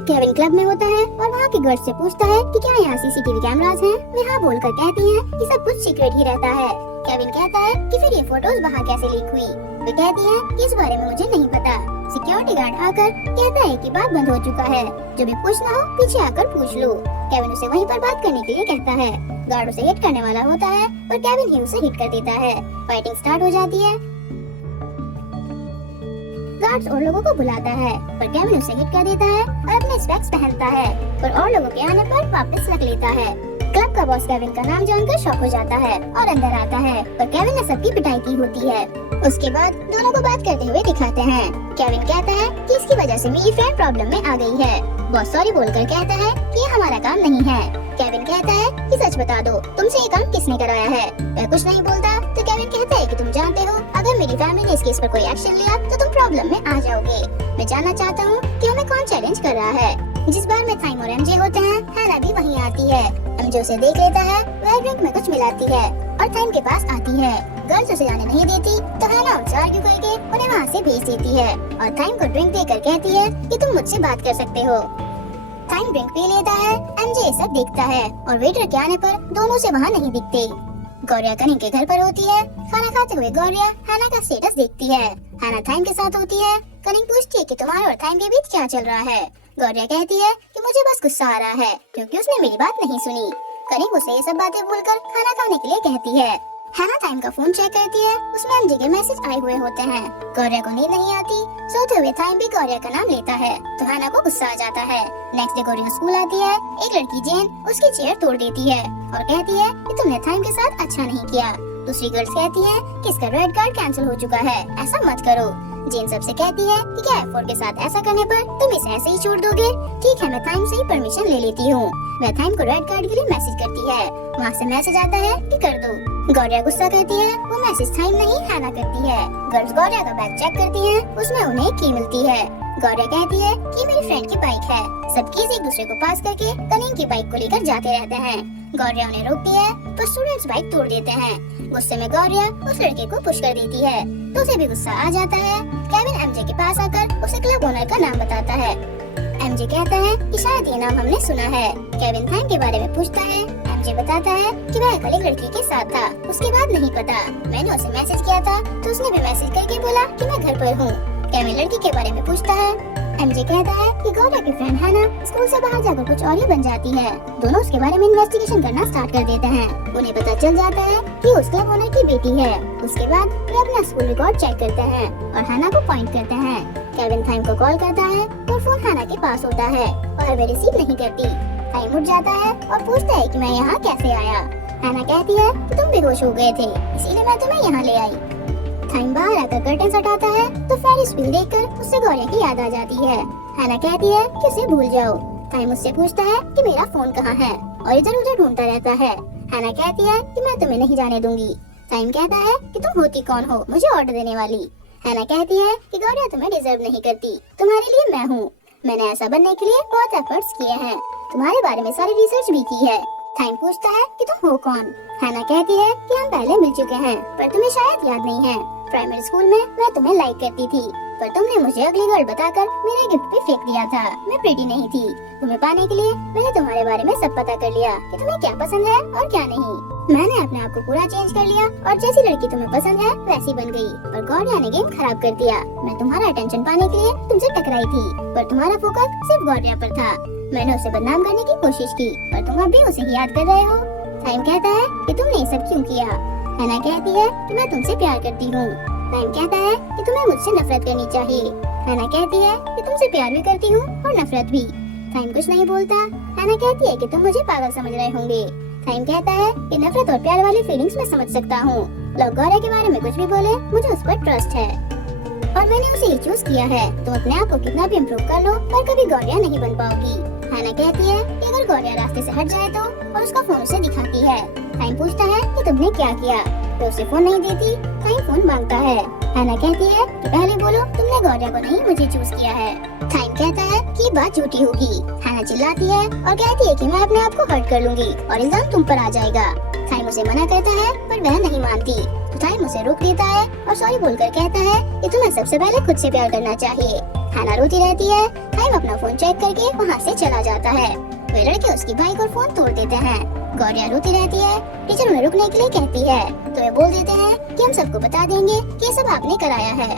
केविन क्लब में होता है और वहाँ के गार्ड से पूछता है कि क्या यहाँ सीसीटीवी कैमरास हैं? वे हाँ बोलकर कहती हैं कि सब कुछ सीक्रेट ही रहता है। केविन कहता है कि फिर ये फोटोज बाहर कैसे लीक हुई? वे कहती है कि इस बारे में मुझे नहीं पता। सिक्योरिटी गार्ड आकर कहता है कि बात बंद हो चुका है, जो भी पूछना हो पीछे आकर पूछ लो। केविन उसे वहीं पर बात करने के लिए कहता है। गार्ड उसे हिट करने वाला होता है पर केविन ही उसे हिट कर देता है। फाइटिंग स्टार्ट हो जाती है। गार्ड्स और लोगों को बुलाता है पर केविन उसे हिट कर देता है और अपने स्पेक्स पहनता है, पर और लोगों के आने पर वापस रख लेता है। क्लब का बॉस केविन का नाम जानकर शॉक हो जाता है और अंदर आता है, पर केविन ने सबकी पिटाई की होती है। उसके बाद दोनों को बात करते हुए दिखाते हैं। केविन कहता है कि इसकी वजह से मेरी फ्रेंड प्रॉब्लम में आ गई है। बॉस सॉरी बोलकर कहता है कि ये हमारा काम नहीं है। केविन कहता है कि सच बता दो, तुमसे ये काम किसने कराया है? वह कुछ नहीं बोलता तो केविन कहता है कि तुम जानते हो अगर मेरी फैमिली ने इस केस पर कोई एक्शन लिया तो तुम प्रॉब्लम में आ जाओगे। मैं जानना चाहता हूँ कि हमें कौन चैलेंज कर रहा है। जिस बार में टाइम और एमजे होते हैं, हैना भी वहीं आती है। एमजे उसे देख लेता है, वह ड्रिंक में कुछ मिलाती है और टाइम के पास आती है। गर्ल्स उसे जाने नहीं देती तो हैना उनसे आर्ग्यू करके उन्हें वहाँ से भेज देती है और टाइम को ड्रिंक देकर कहती है कि तुम मुझसे बात कर सकते हो। टाइम ड्रिंक पी लेता है। एमजे ये सब देखता है और वेटर के आने पर दोनों से वहाँ नहीं दिखते। गौरिया कनिंग के घर पर होती है। खाना खाते हुए गौरिया हैना का स्टेटस देखती है। हैना टाइम के साथ होती है। कनिंग पूछती है कि तुम्हारे और टाइम के बीच क्या चल रहा है। गौरिया कहती है कि मुझे बस गुस्सा आ रहा है क्योंकि उसने मेरी बात नहीं सुनी। कनिंग उसे ये सब बातें भूलकर खाना खाने के लिए कहती है। हैना टाइम का फोन चेक करती है, उसमें एमजे के मैसेज आए हुए होते हैं। गौरिया को नींद नहीं आती। सोते हुए टाइम भी गौरिया का नाम लेता है तो हैना को गुस्सा आ जाता है। नेक्स्ट डे गौरिया स्कूल आती है। एक लड़की जेन उसकी चेयर तोड़ देती है और कहती है कि तुमने टाइम के साथ अच्छा नहीं किया। दूसरी गर्ल्स कहती है कि इसका रेड कार्ड कैंसिल हो चुका है, ऐसा मत करो। जेन सबसे कहती है कि क्या एफोर्ड के साथ ऐसा करने पर तुम इसे ऐसे ही छोड़ दोगे? ठीक है, मैं टाइम से ही परमिशन ले लेती हूँ। वह टाइम को रेड कार्ड के लिए मैसेज करती है। वहाँ से मैसेज आता है कि कर दो। गौरिया गुस्सा करती है। वो मैसेज टाइम नहीं हैना करती है। गर्ल्स गौरिया का बैग चेक करती हैं, उसमें उन्हें की मिलती है। गौरिया कहती है कि मेरी फ्रेंड की बाइक है। सब कीज एक दूसरे को पास करके कनिंग की बाइक को लेकर जाते रहते हैं। गौरिया उन्हें रोकती है तो स्टूडेंट्स बाइक तोड़ देते हैं। गुस्से में गौरिया उस लड़के को पुश कर देती है तो उसे भी गुस्सा आ जाता है। केविन एमजे के पास आकर उसे क्लब ओनर का नाम बताता है। एमजे कहता है कि शायद ये नाम हमने सुना है। केविन टाइम के बारे में पूछता है। एमजे बताता है कि वह कल एक लड़की के साथ था, उसके बाद नहीं पता। मैंने उसे मैसेज किया था तो उसने भी मैसेज करके बोला कि मैं घर पर हूँ। केविन लड़की के बारे में पूछता है। एमजे कहता है कि गौरिया की फ्रेंड हैना स्कूल से बाहर जाकर कुछ और ही बन जाती है। दोनों उसके बारे में इन्वेस्टिगेशन करना स्टार्ट कर देते हैं। उन्हें पता चल जाता है कि उस क्लब ओनर की बेटी है। उसके बाद वे अपना स्कूल रिकॉर्ड चेक करते हैं और हैना को पॉइंट करते हैं। केविन टाइम को कॉल करता है और फोन हैना के पास होता है और वे रिसीव नहीं करती। टाइम उठ जाता है और पूछता है कि मैं यहाँ कैसे आया। हैना कहती है कि तुम बेहोश हो गए थे, इसीलिए मैं तुम्हें यहाँ ले आई। टाइम बाहर आकर कर्टन हटाता है तो फेरिस व्हील देखकर उससे गौरिया की याद आ जाती है। हैना कहती है कि उसे भूल जाओ। टाइम उससे पूछता है कि मेरा फोन कहाँ है और इधर उधर ढूंढता रहता है। हैना कहती है कि मैं तुम्हें नहीं जाने दूंगी। टाइम कहता है कि तुम होती कौन हो मुझे ऑर्डर देने वाली। हैना कहती है कि गौरिया तुम्हें डिजर्व नहीं करती, तुम्हारे लिए मैं हूँ। मैंने ऐसा बनने के लिए बहुत एफर्ट्स किए हैं, तुम्हारे बारे में सारी रिसर्च भी की है। टाइम पूछता है कि तुम हो कौन। हैना कहती है कि हम पहले मिल चुके हैं पर तुम्हें शायद याद नहीं है। प्राइमरी स्कूल में मैं तुम्हें लाइक करती थी पर तुमने मुझे अगली गर्ल बताकर मेरे गिफ्ट पे फेंक दिया था। मैं प्रीटी नहीं थी। तुम्हें पाने के लिए मैंने तुम्हारे बारे में सब पता कर लिया कि तुम्हें क्या पसंद है और क्या नहीं। मैंने अपने आप को पूरा चेंज कर लिया और जैसी लड़की तुम्हें पसंद है वैसी बन गई। पर गौरिया ने गेम खराब कर दिया। मैं तुम्हारा अटेंशन पाने के लिए तुमसे टकराई थी पर तुम्हारा फोकस सिर्फ गौरिया पर था। मैंने उसे बदनाम करने की कोशिश की पर तुम अब भी उसे ही याद कर रहे हो। टाइम कहता है कि तुमने ये सब क्यों किया। हैना कहती है कि मैं तुमसे प्यार करती हूँ। टाइम कहता है कि तुम्हें मुझसे नफरत करनी चाहिए। हैना कहती है कि तुमसे प्यार भी करती हूँ और नफरत भी। टाइम कुछ नहीं बोलता। हैना कहती है कि तुम मुझे पागल समझ रहे होंगे। टाइम कहता है कि नफरत और प्यार वाली फीलिंग्स मैं समझ सकता हूँ। लोग गौरिया के बारे में कुछ भी बोले, मुझे उस पर ट्रस्ट है और मैंने उसे ही चूज किया है। तुम अपने आप को कितना भी इम्प्रूव कर लो पर कभी गौरिया नहीं बन पाओगी। हैना कहती है कि अगर गौरिया रास्ते से हट जाए तो, और उसका फोन उसे दिखाती है। टाइम पूछता है कि तुमने क्या किया तो उसे फोन नहीं देती। टाइम फोन मांगता है। हैना कहती है कि पहले बोलो तुमने गौरिया को नहीं मुझे चूज किया है। टाइम कहता है कि बात झूठी होगी। हैना चिल्लाती है और कहती है कि मैं अपने आप को हर्ट कर लूंगी और इल्जाम तुम पर आ जाएगा। टाइम उसे मना करता है पर वह नहीं मानती तो टाइम उसे रोक देता है और सॉरी बोलकर कहता है कि तुम्हें सबसे पहले खुद से प्यार करना चाहिए। हैना रोती रहती है। टाइम अपना फोन चेक करके वहाँ से चला जाता है। वे लड़के उसकी बाइक और फोन तोड़ देते हैं। गौरिया रोती रहती है। टीचर उन्हें रुकने के लिए कहती है तो वे बोल देते हैं कि हम सबको बता देंगे कि ये सब आपने कराया है।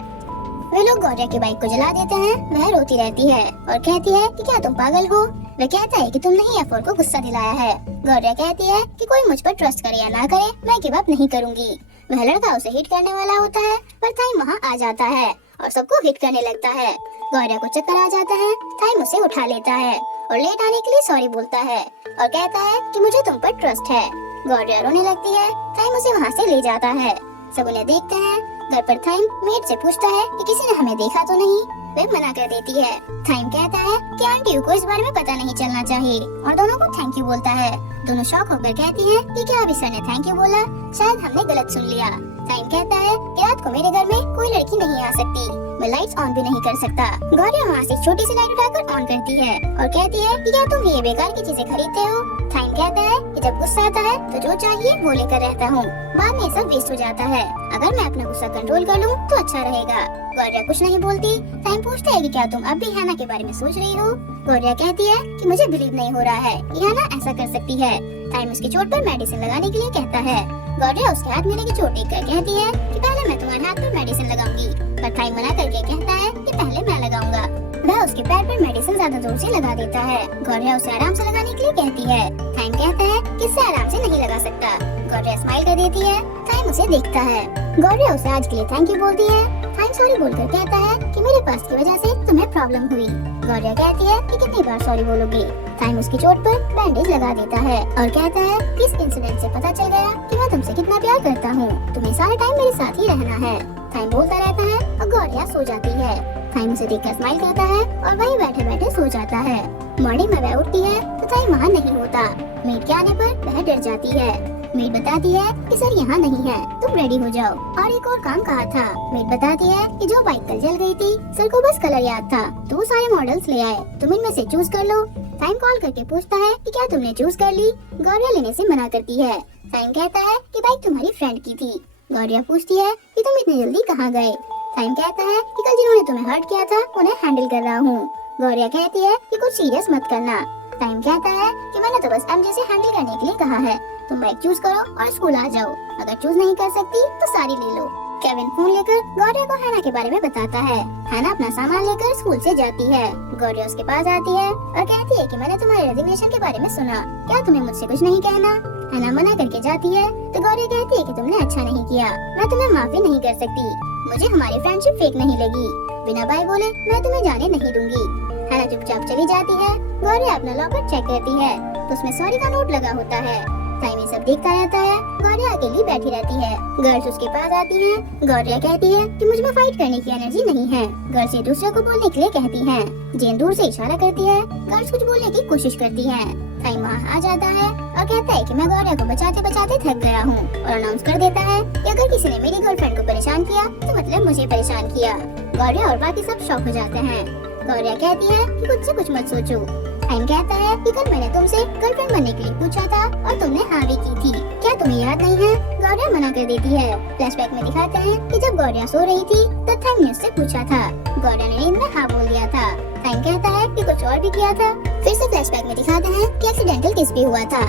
वे लोग गौरिया की बाइक को जला देते हैं। वह रोती रहती है और कहती है कि क्या तुम पागल हो। वह कहता है कि तुमने ही एफोर को गुस्सा दिलाया है। गौरिया कहती है कि कोई मुझ पर ट्रस्ट करे या ना करे मैं गिव अप नहीं करूंगी। वह लड़का उसे हिट करने वाला होता है पर टाइम वहाँ आ जाता है और सबको हिट करने लगता है। गौरिया को चक्कर आ जाता है। टाइम उसे उठा लेता है और लेट आने के लिए सॉरी बोलता है और कहता है कि मुझे तुम पर ट्रस्ट है। गौरिया रोने लगती है। टाइम उसे वहाँ से ले जाता है। सब उन्हें देखते हैं। घर पर टाइम मेड से पूछता है कि किसी ने हमें देखा तो नहीं। वे मना कर देती है। टाइम कहता है कि आंटी को इस बारे में पता नहीं चलना चाहिए और दोनों को थैंक यू बोलता है। दोनों शॉक होकर कहती हैं कि क्या अभी सर ने थैंक यू बोला, शायद हमने गलत सुन लिया। टाइम कहता है कि रात को मेरे घर में कोई लड़की नहीं आ सकती, मैं लाइट्स ऑन भी नहीं कर सकता। गौरिया वहाँ से छोटी सी लाइट उठाकर ऑन करती है और कहती है कि क्या तुम ये बेकार की चीजें खरीदते हो। टाइम कहता है कि जब गुस्सा आता है तो जो चाहिए वो लेकर रहता हूँ, बाद में सब वेस्ट हो जाता है। अगर मैं अपना गुस्सा कंट्रोल कर लूँ तो अच्छा रहेगा। गौरिया कुछ नहीं बोलती। टाइम पूछता है कि क्या तुम अब भी हैना के बारे में सोच रही हो। गौरिया कहती है कि मुझे बिलीव नहीं हो रहा है कि हैना ऐसा कर सकती है। टाइम उसकी चोट पर मेडिसिन लगाने के लिए कहता है। गौरिया उसके हाथ में लेके चोट देख कर कहती है कि पहले मैं तुम्हारे हाथ पर मेडिसिन लगाऊंगी, पर टाइम मना करके कहता है कि पहले मैं लगाऊंगा। वह उसके पैर पर मेडिसिन ज्यादा जोर से लगा देता है। गौरिया उसे आराम से लगाने के लिए कहती है। टाइम कहता है कि इससे आराम से नहीं लगा सकता। गौरिया स्माइल कर देती है। टाइम उसे देखता है। गौरिया उसे आज के लिए थैंक यू बोलती है। टाइम सॉरी बोलकर कहता है कि मेरे पास की वजह से तुम्हें प्रॉब्लम हुई। गौरिया कहती है कि कितनी बार सॉरी बोलोगी। टाइम उसकी चोट पर बैंडेज लगा देता है और कहता है कि इस इंसिडेंट से पता चल गया कि मैं तुमसे कितना प्यार करता हूँ, तुम्हें सारा टाइम मेरे साथ ही रहना है। टाइम बोलता रहता है और गौरिया सो जाती है। टाइम उसे देखकर स्माइल करता है और वहीं बैठे बैठे सो जाता है। मॉर्निंग में वह उठती है तो टाइम वहाँ नहीं होता। मेड के आने पर वह डर जाती है। मेड बताती है कि सर यहाँ नहीं है, तुम रेडी हो जाओ। और एक और काम कहा था। मेड बताती है कि जो बाइक कल जल गई थी, सर को बस कलर याद था तो वो सारे मॉडल्स ले आए, तुम इनमें से चूज कर लो। टाइम कॉल करके पूछता है कि क्या तुमने चूज कर ली। गौरिया लेने से मना करती है। टाइम कहता है कि बाइक तुम्हारी फ्रेंड की थी। गौरिया पूछती है कि तुम इतनी जल्दी कहाँ गए। टाइम कहता है कि कल जिन्होंने तुम्हें हर्ट किया था उन्हें हैंडल कर रहा हूँ। गौरिया कहती है कि कुछ सीरियस मत करना। टाइम कहता है कि मैंने तो बस एमजे से हैंडल करने के लिए कहा है, तुम बाइक चूज करो और स्कूल आ जाओ। अगर चूज नहीं कर सकती तो सारी ले लो। केविन फोन लेकर गौरिया को हैना के बारे में बताता है। हैना अपना सामान लेकर स्कूल से जाती है। गौरिया उसके पास आती है और कहती है कि मैंने तुम्हारे रेजिग्नेशन के बारे में सुना, क्या तुम्हें मुझसे कुछ नहीं कहना। हैना मना करके जाती है तो गौरिया कहती है कि तुमने अच्छा नहीं किया, मैं तुम्हें माफी नहीं कर सकती, मुझे हमारी फ्रेंडशिप फेक नहीं लगी, बिना बाय बोले मैं तुम्हें जाने नहीं दूंगी। हैना चुपचाप चली जाती है। गौरिया अपना लॉकर चेक करती है तो उसमें सॉरी का नोट लगा होता है। साइम ये सब देखता रहता है। गौरिया अकेली बैठी रहती है। गर्ल्स उसके पास आती हैं। गौरिया कहती है कि मुझ में फाइट करने की एनर्जी नहीं है। गर्ल्स एक दूसरे को बोलने के लिए कहती हैं। जेन दूर से इशारा करती है। गर्ल्स कुछ बोलने की कोशिश करती हैं। साइम वहाँ आ जाता है और कहता है कि मैं गौरिया को बचाते बचाते थक गया हूँ और अनाउंस कर देता है कि अगर किसी ने मेरी गर्लफ्रेंड को परेशान किया तो मतलब मुझे परेशान किया। गौरिया और बाकी सब शॉक हो जाते हैं। गौरिया कहती है कि खुद से कुछ मत सोचो। साइम कहता है कि कल मैंने तुमसे गर्लफ्रेंड बनने के लिए पूछा था और तुमने हाँ भी की थी, क्या तुम्हें याद नहीं है? गौरिया मना कर देती है। फ्लैशबैक में दिखाते हैं कि जब गौरिया सो रही थी तब साइम ने उससे पूछा था। गौरिया ने नींद में हाँ बोल दिया था। साइम कहता है कि कुछ और भी किया था। फिर से फ्लैशबैक में दिखाते हैं कि एक्सीडेंटल किस भी हुआ था।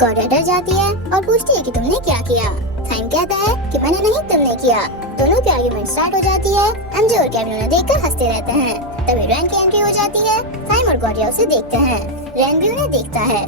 गौरिया डर जाती है और पूछती है कि तुमने क्या किया। साइम कहता है कि मैंने नहीं, तुमने किया। दोनों की आर्गुमेंट स्टार्ट हो जाती है। एमजे और केविन उन्हें देखकर हंसते रहते हैं। तभी रैन की एंट्री हो जाती है। साइम और गौरिया उसे देखते हैं। रैन भी उन्हें देखता है।